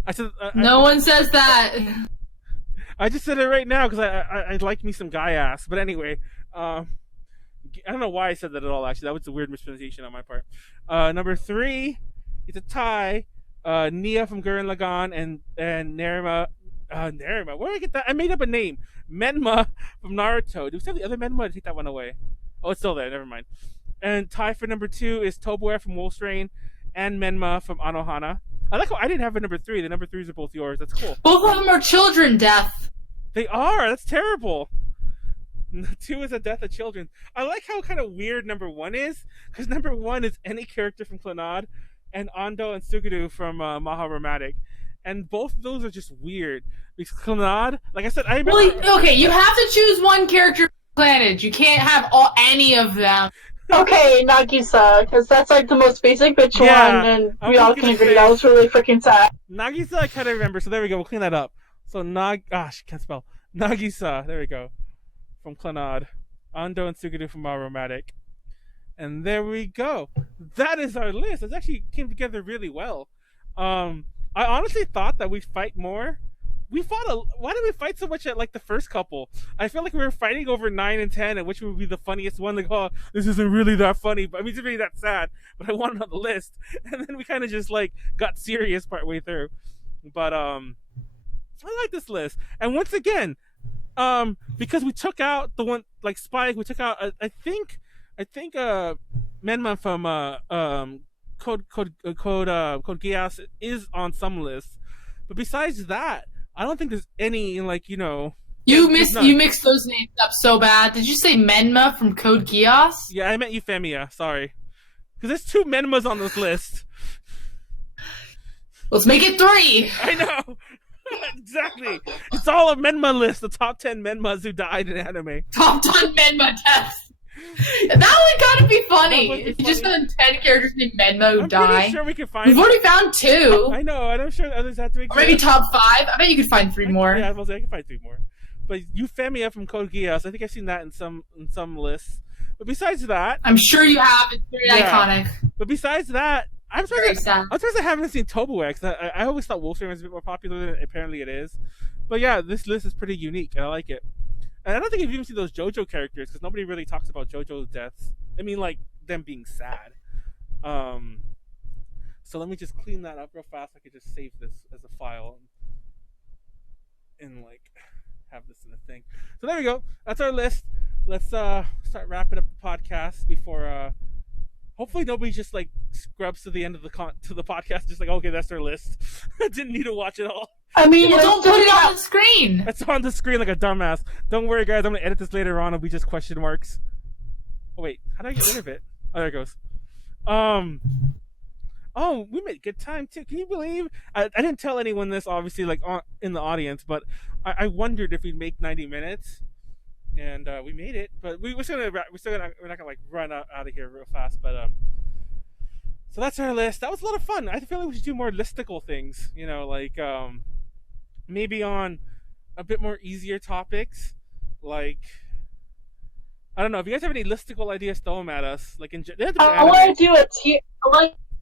I said no one says that. I just said it right now because I like me some Gaias. But anyway, I don't know why I said that at all. Actually, that was a weird mispronunciation on my part. Number 3 is a tie. Nia from Gurren Lagann and Nerima. Nerima. Where did I get that? I made up a name. Menma from Naruto. Do we still have the other Menma? To take that one away. Oh, it's still there. Never mind. And tie for number 2 is Tobuer from Wolf's Rain and Menma from Anohana. I like how I didn't have a number 3. The number 3s are both yours. That's cool. Both of them are children death. They are. That's terrible. 2 is a death of children. I like how kind of weird number 1 is, because number 1 is any character from Clannad, and Ando and Suguru from Mahoromatic. And both of those are just weird. Because Clannad, like I said, I remember... Well, okay, you have to choose one character from Clannad. You can't have any of them. Okay, Nagisa, because that's like the most basic bitch one, and we all can agree that was really freaking sad. Nagisa, I kind of remember, so there we go. We'll clean that up. So, gosh, can't spell. Nagisa, there we go. From Clannad. Ando and Suguru from Mahoromatic. And there we go. That is our list. It actually came together really well. I honestly thought that we'd fight more. Why did we fight so much at like the first couple? I feel like we were fighting over 9 and 10, and which would be the funniest one. Like, oh, this isn't really that funny, but I mean, it's really that sad. But I wanted on the list, and then we kind of just like got serious partway through. But I like this list, and once again, because we took out the one like Spike, we took out I think Menma from Code Geass is on some lists, but besides that, I don't think there's any like you mixed those names up so bad. Did you say Menma from Code Geass? Yeah, I meant Euphemia. Sorry, because there's 2 Menmas on this list. Let's make it 3. I know. Exactly. It's all a Menma list. The top 10 Menmas who died in anime. Top 10 Menma deaths. That would gotta be funny. If you just found 10 characters named Menma who die. I'm pretty sure we can find. We've already found 2. I know. I'm sure others have to make. Or maybe top 5. I bet you could find 3 more. Yeah, I can find 3 more. But Euphemia from Code Geass, I think I've seen that in some lists. But besides that, I'm sure you have. It's very iconic. But besides that, I'm surprised I haven't seen Tobuer. I always thought Wolf's Rain was a bit more popular than apparently it is. But yeah, this list is pretty unique, and I like it. And I don't think you've even seen those JoJo characters, because nobody really talks about JoJo's deaths. I mean, like, them being sad. So let me just clean that up real fast. I could just save this as a file. And, like, have this in a thing. So there we go. That's our list. Let's start wrapping up the podcast before... Hopefully nobody just like scrubs to the end of the podcast, just like, okay, that's their list. I didn't need to watch it all. I mean, don't put it on the screen. It's on the screen like a dumbass. Don't worry, guys. I'm gonna edit this later on. It'll be just question marks. Oh wait, how do I get rid of it? Oh, there it goes. Oh, we made good time too. Can you believe? I didn't tell anyone this, obviously, like in the audience, but I wondered if we'd make 90 minutes. and we made it. But we're not gonna like run out of here real fast. But so that's our list. That was a lot of fun. I feel like we should do more listicle things. Like maybe on a bit more easier topics, like. I don't know if you guys have any listicle ideas. Throw them at us. Like I want to do a tier.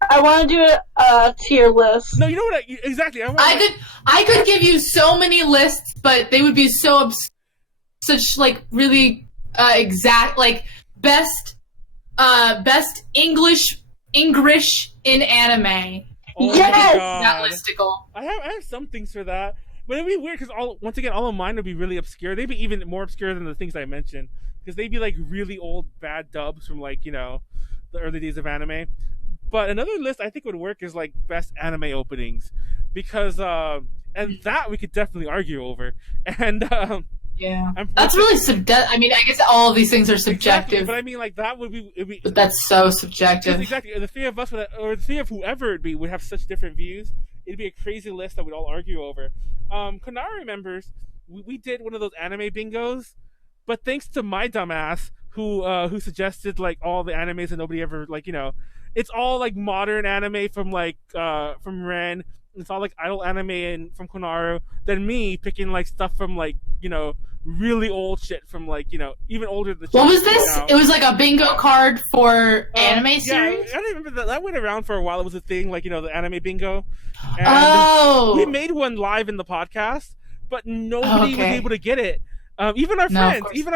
I want to do a tier list. No, you know what? Exactly. I could give you so many lists, but they would be so such like really exact, like best English in anime. Oh yes, that listicle. I have some things for that, but it'd be weird because all of mine would be really obscure. They'd be even more obscure than the things I mentioned. Because they'd be like really old bad dubs from like the early days of anime. But another list I think would work is like best anime openings, because and that we could definitely argue over. And yeah, that's really I mean, I guess all of these things are subjective. Exactly, but I mean, like that would be. But that's so subjective. Exactly, the three of us or the three of whoever it be would have such different views. It'd be a crazy list that we'd all argue over. Konaru remembers we did one of those anime bingos. But thanks to my dumbass who suggested like all the animes that nobody ever it's all like modern anime from like from Ren. It's all like idol anime and from Konaru. Then me picking like stuff from like really old shit from like even older than. What was this? It was like a bingo card for anime series. Yeah, I remember that went around for a while. It was a thing like the anime bingo. And we made one live in the podcast, but nobody was able to get it. Even our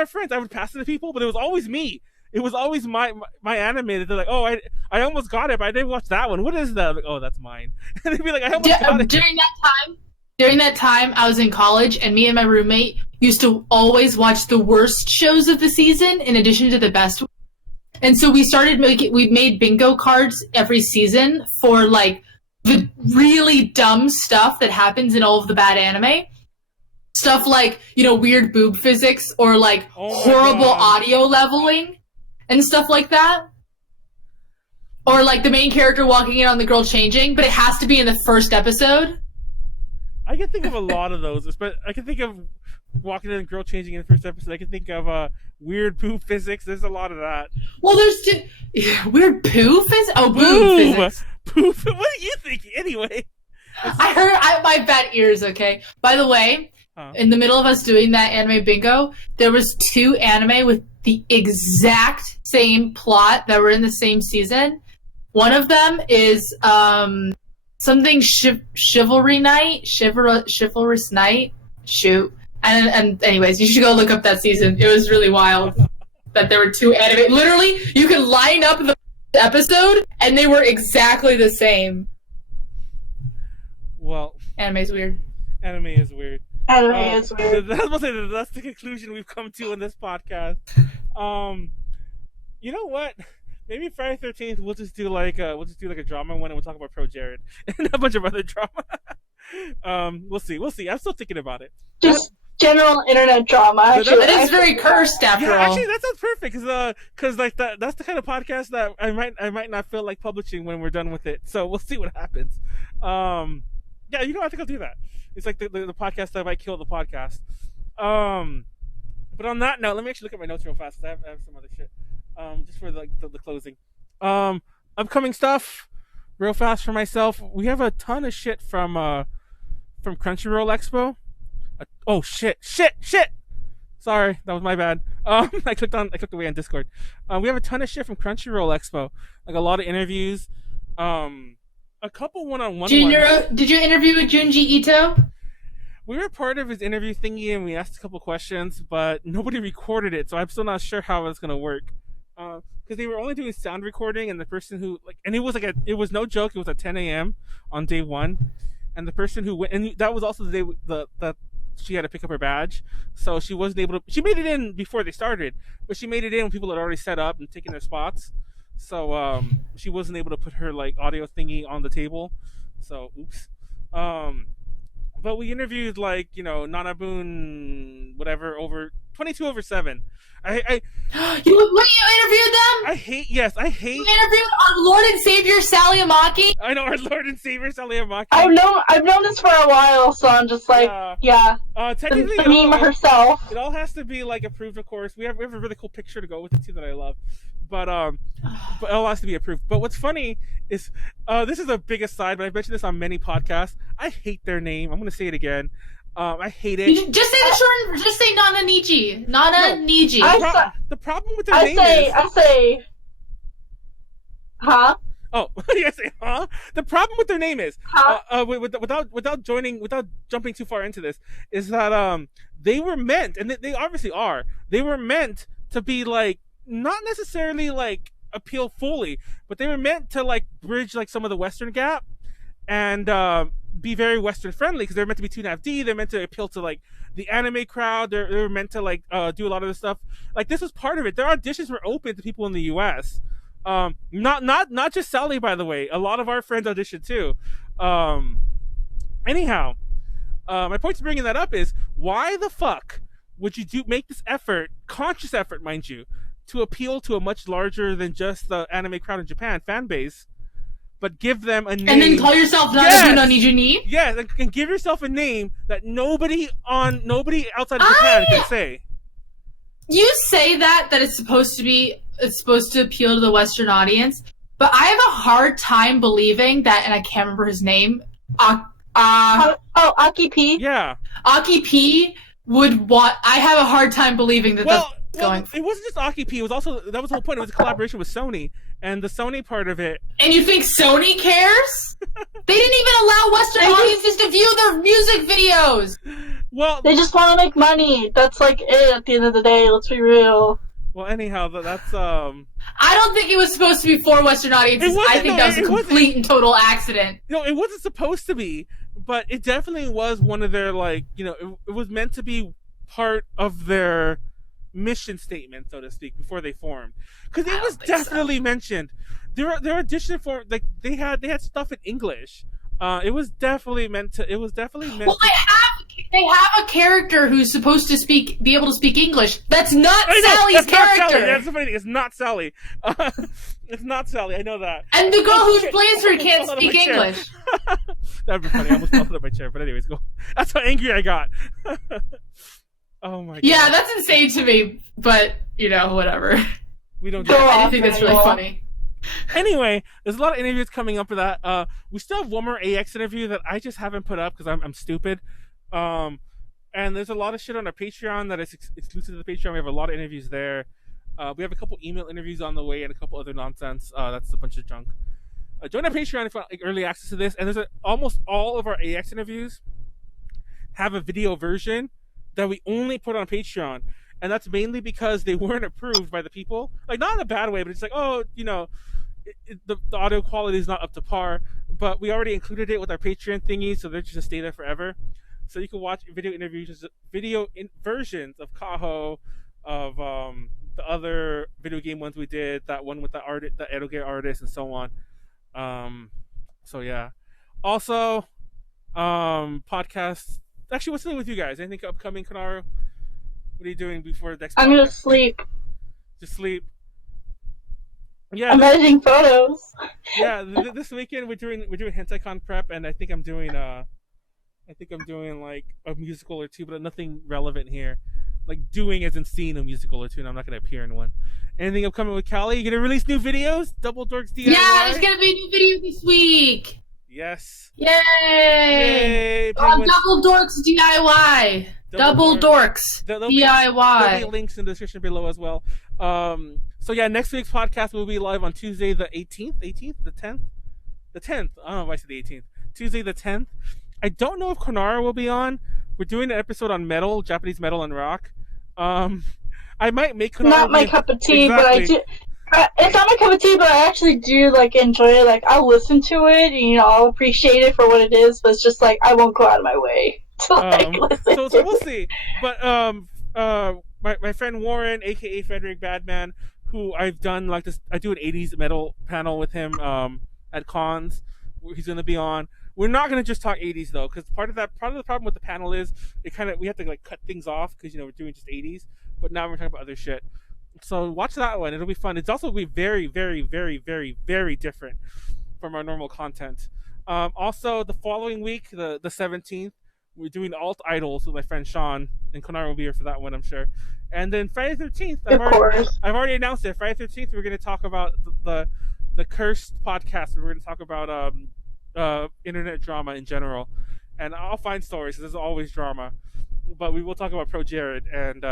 friends, I would pass it to people, but it was always me. It was always my anime that they're like, oh, I almost got it, but I didn't watch that one. What is that? Like, oh, that's mine. And they'd be like, I almost got it. During that time, I was in college, and me and my roommate used to always watch the worst shows of the season in addition to the best. And so we made bingo cards every season for like the really dumb stuff that happens in all of the bad anime. Stuff like, weird boob physics or like horrible audio leveling and stuff like that. Or like the main character walking in on the girl changing, but it has to be in the first episode. I can think of a lot of those, but I can think of walking in and girl changing in the first episode. I can think of weird boob physics. There's a lot of that. Well, there's weird poo physics? Oh, boob physics. What are you thinking anyway? I heard my bad ears, okay? By the way, in the middle of us doing that anime bingo, there was 2 anime with the exact same plot that were in the same season. One of them is something chivalrous night. Shoot. And anyways, you should go look up that season. It was really wild that there were 2 anime. Literally, you could line up the episode and they were exactly the same. Well, anime is weird. Anime is weird. That's the conclusion we've come to in this podcast. You know what? Maybe Friday 13th we'll just do like a drama one and we'll talk about Pro Jared and a bunch of other drama. We'll see. I'm still thinking about it. Just general internet drama. It is very cursed after all. Actually, that sounds perfect because like that's the kind of podcast that I might not feel like publishing when we're done with it. So we'll see what happens. Yeah, I think I'll do that. It's like the podcast that might kill the podcast. But on that note, let me actually look at my notes real fast because I have some other shit. Just for the closing. Upcoming stuff, real fast for myself. We have a ton of shit from Crunchyroll Expo. Oh shit! Sorry, that was my bad. I clicked away on Discord. We have a ton of shit from Crunchyroll Expo, like a lot of interviews. A couple one-on-one. Did you interview with Junji Ito? We were part of his interview thingy and we asked a couple questions, but nobody recorded it, so I'm still not sure how it's gonna work. Because they were only doing sound recording, and the person who and it was no joke. It was at 10 a.m. on day 1, and the person who went, and that was also the day that she had to pick up her badge, so she wasn't able to. She made it in before they started, but she made it in when people had already set up and taken their spots. So she wasn't able to put her audio thingy on the table. So oops. But we interviewed Nanabun whatever over 22/7. I you interviewed them? I hate. Yes, I hate. You interviewed our Lord and Savior Sally Amaki? I know our Lord and Savior Sally Amaki. I've known this for a while, so I'm just like, yeah. Technically, the meme herself. It all has to be like approved, of course. We have a really cool picture to go with it too that I love, but it all has to be approved. But what's funny is, this is the biggest side, but I've mentioned this on many podcasts. I hate their name. I'm gonna say it again. I hate it. Just say the short. Just say Nana Niji. Nana Niji. The problem with their name is. I say. Huh? Oh, yes, huh? The problem with their name is, huh? Without jumping too far into this, is that they were meant, and they obviously are. They were meant to be like not necessarily like appeal fully, but they were meant to like bridge like some of the Western gap, and be very Western friendly because they're meant to be 2.5D. They're meant to appeal to like the anime crowd. They're meant to like do a lot of this stuff. Like this was part of it. Their auditions were open to people in the U.S. Not just Sally, by the way. A lot of our friends auditioned too. Anyhow, my point to bringing that up is why the fuck would you make this effort, conscious effort, mind you, to appeal to a much larger than just the anime crowd in Japan fan base, but give them a name. And then call yourself Nanaju no Nijuni? Yes, and give yourself a name that nobody outside of Japan can say. You say that it's supposed to appeal to the Western audience, but I have a hard time believing that, and I can't remember his name. Aki P. Yeah, Aki P would want. I have a hard time believing that. It wasn't just Aki P. It was also that was the whole point. It was a collaboration with Sony, and the Sony part of it. And you think Sony cares? They didn't even allow Western audiences to view their music videos. Well, they just want to make money. That's like it at the end of the day. Let's be real. Well, anyhow, that's I don't think it was supposed to be for Western audiences. I think that was a complete and total accident. No, it wasn't supposed to be, but it definitely was one of their like, it was meant to be part of their mission statement, so to speak, before they formed. Because it was definitely mentioned. Their audition for like they had stuff in English. It was definitely meant to. Well, they have a character who's supposed to be able to speak English. That's not Sally's character. Not Sally. That's the funny thing. It's not Sally. It's not Sally. I know that. And the girl who plays her can't speak English. That'd be funny. I almost fell out of my chair. But anyways, go. That's how angry I got. Oh my god. Yeah, that's insane to me. But whatever. We don't. I think that's really funny. Anyway, there's a lot of interviews coming up for that. We still have one more AX interview that I just haven't put up because I'm stupid. And there's a lot of shit on our Patreon that is exclusive to the Patreon. We have a lot of interviews there. We have a couple email interviews on the way and a couple other nonsense. That's a bunch of junk. Join our Patreon if you want early access to this. And there's almost all of our AX interviews have a video version that we only put on Patreon. And that's mainly because they weren't approved by the people. Like, not in a bad way, but it's like, the audio quality is not up to par. But we already included it with our Patreon thingy, so they're just going to stay there forever. So you can watch versions of Kaho, of the other video game ones we did, that one with the Edoge artist, and so on. So yeah. Also, podcasts. Actually, what's new with you guys? Anything upcoming, Konaru? What are you doing before next? I'm gonna sleep. Just sleep. Yeah, I'm editing photos. Yeah, this weekend we're doing HentaiCon prep, and I think I'm doing like a musical or two, but nothing relevant here. Like doing as in seeing a musical or two, and I'm not gonna appear in one. Anything upcoming with Callie? You gonna release new videos? Double Dorks DIY? Yeah, there's gonna be a new video this week. Yes. Yay! Double Dorks DIY. Double Dorks DIY. There'll be links in the description below as well. So yeah, next week's podcast will be live on Tuesday the 18th, the 10th. I don't know if I said the 18th. Tuesday the 10th. I don't know if Konaru will be on. We're doing an episode on metal, Japanese metal and rock. I might make Konaru. Not my cup of tea, exactly. But I do. It's not my cup of tea, but I actually do enjoy it. Like, I'll listen to it, and I'll appreciate it for what it is. But it's just I won't go out of my way to listen. So we'll see. But my friend Warren, aka Frederick Badman, who I've done this. I do an 80s metal panel with him at cons. He's going to be on. We're not gonna just talk 80s though, because part of the problem with the panel is we have to like cut things off because we're doing just 80s, but now we're talking about other shit. So watch that one; it'll be fun. It's also be very, very, very, very, very different from our normal content. Also, the following week, the 17th, we're doing Alt Idols with my friend Sean, and Konaru will be here for that one, I'm sure. And then Friday 13th, I've already announced it. Friday 13th, we're going to talk about the Cursed podcast. We're going to talk about internet drama in general, and I'll find stories. There's always drama, but we will talk about Pro Jared, and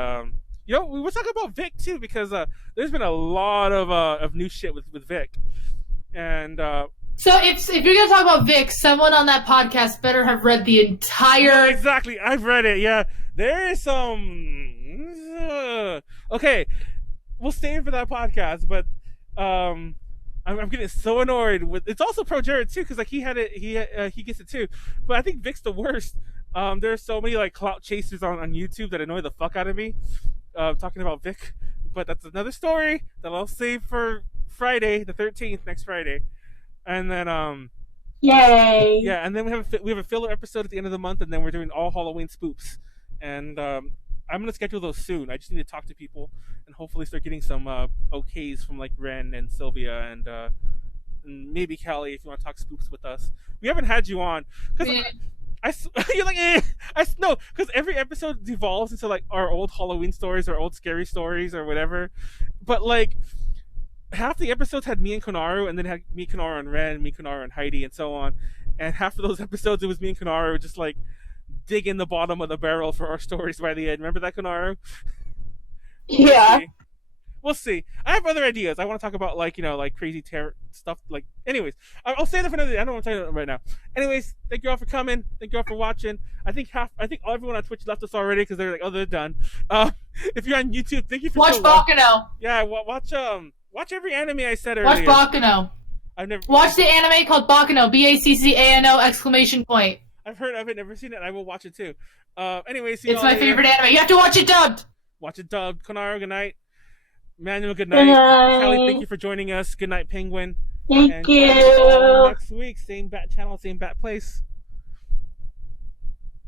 we will talk about Vic too, because there's been a lot of new shit with Vic, and. So if you're gonna talk about Vic, someone on that podcast better have read the entire. Yeah, exactly, I've read it. Yeah, there is some. Okay, we'll stay for that podcast, but I'm getting so annoyed with. It's also Pro Jared too, because like he had it, he gets it too, but I think Vic's the worst. There's so many like clout chasers on YouTube that annoy the fuck out of me. Talking about Vic, but that's another story that I'll save for Friday, the 13th, next Friday. And then yay! Yeah, and then we have a filler episode at the end of the month, and then we're doing all Halloween spoops. And I'm gonna schedule those soon. I just need to talk to people and hopefully start getting some okays from like Ren and Sylvia and maybe Callie if you want to talk spoops with us. We haven't had you on because you're like no, because every episode devolves into like our old Halloween stories or old scary stories or whatever. But like. Half the episodes had me and Konaru, and then had me, Konaru, and Ren, me, Konaru, and Heidi, and so on. And half of those episodes, it was me and Konaru just like digging the bottom of the barrel for our stories by the end. Remember that, Konaru? Yeah. We'll see. I have other ideas. I want to talk about like crazy terror stuff. Like, anyways, I'll say that for another day. I don't want to tell you that right now. Anyways, thank you all for coming. Thank you all for watching. I think everyone on Twitch left us already because they're like, oh, they're done. If you're on YouTube, thank you for watch Bakano. Yeah, watch every anime I said earlier. Watch Bakano. Watch the anime called Bakano. BACCANO ! I've heard of it, never seen it. I will watch it too. Anyways, it's my favorite anime. You have to watch it dubbed. Watch it dubbed. Konaru, good night. Manuel, good night. Callie, thank you for joining us. Good night, Penguin. Thank you. Next week, same bat channel, same bat place.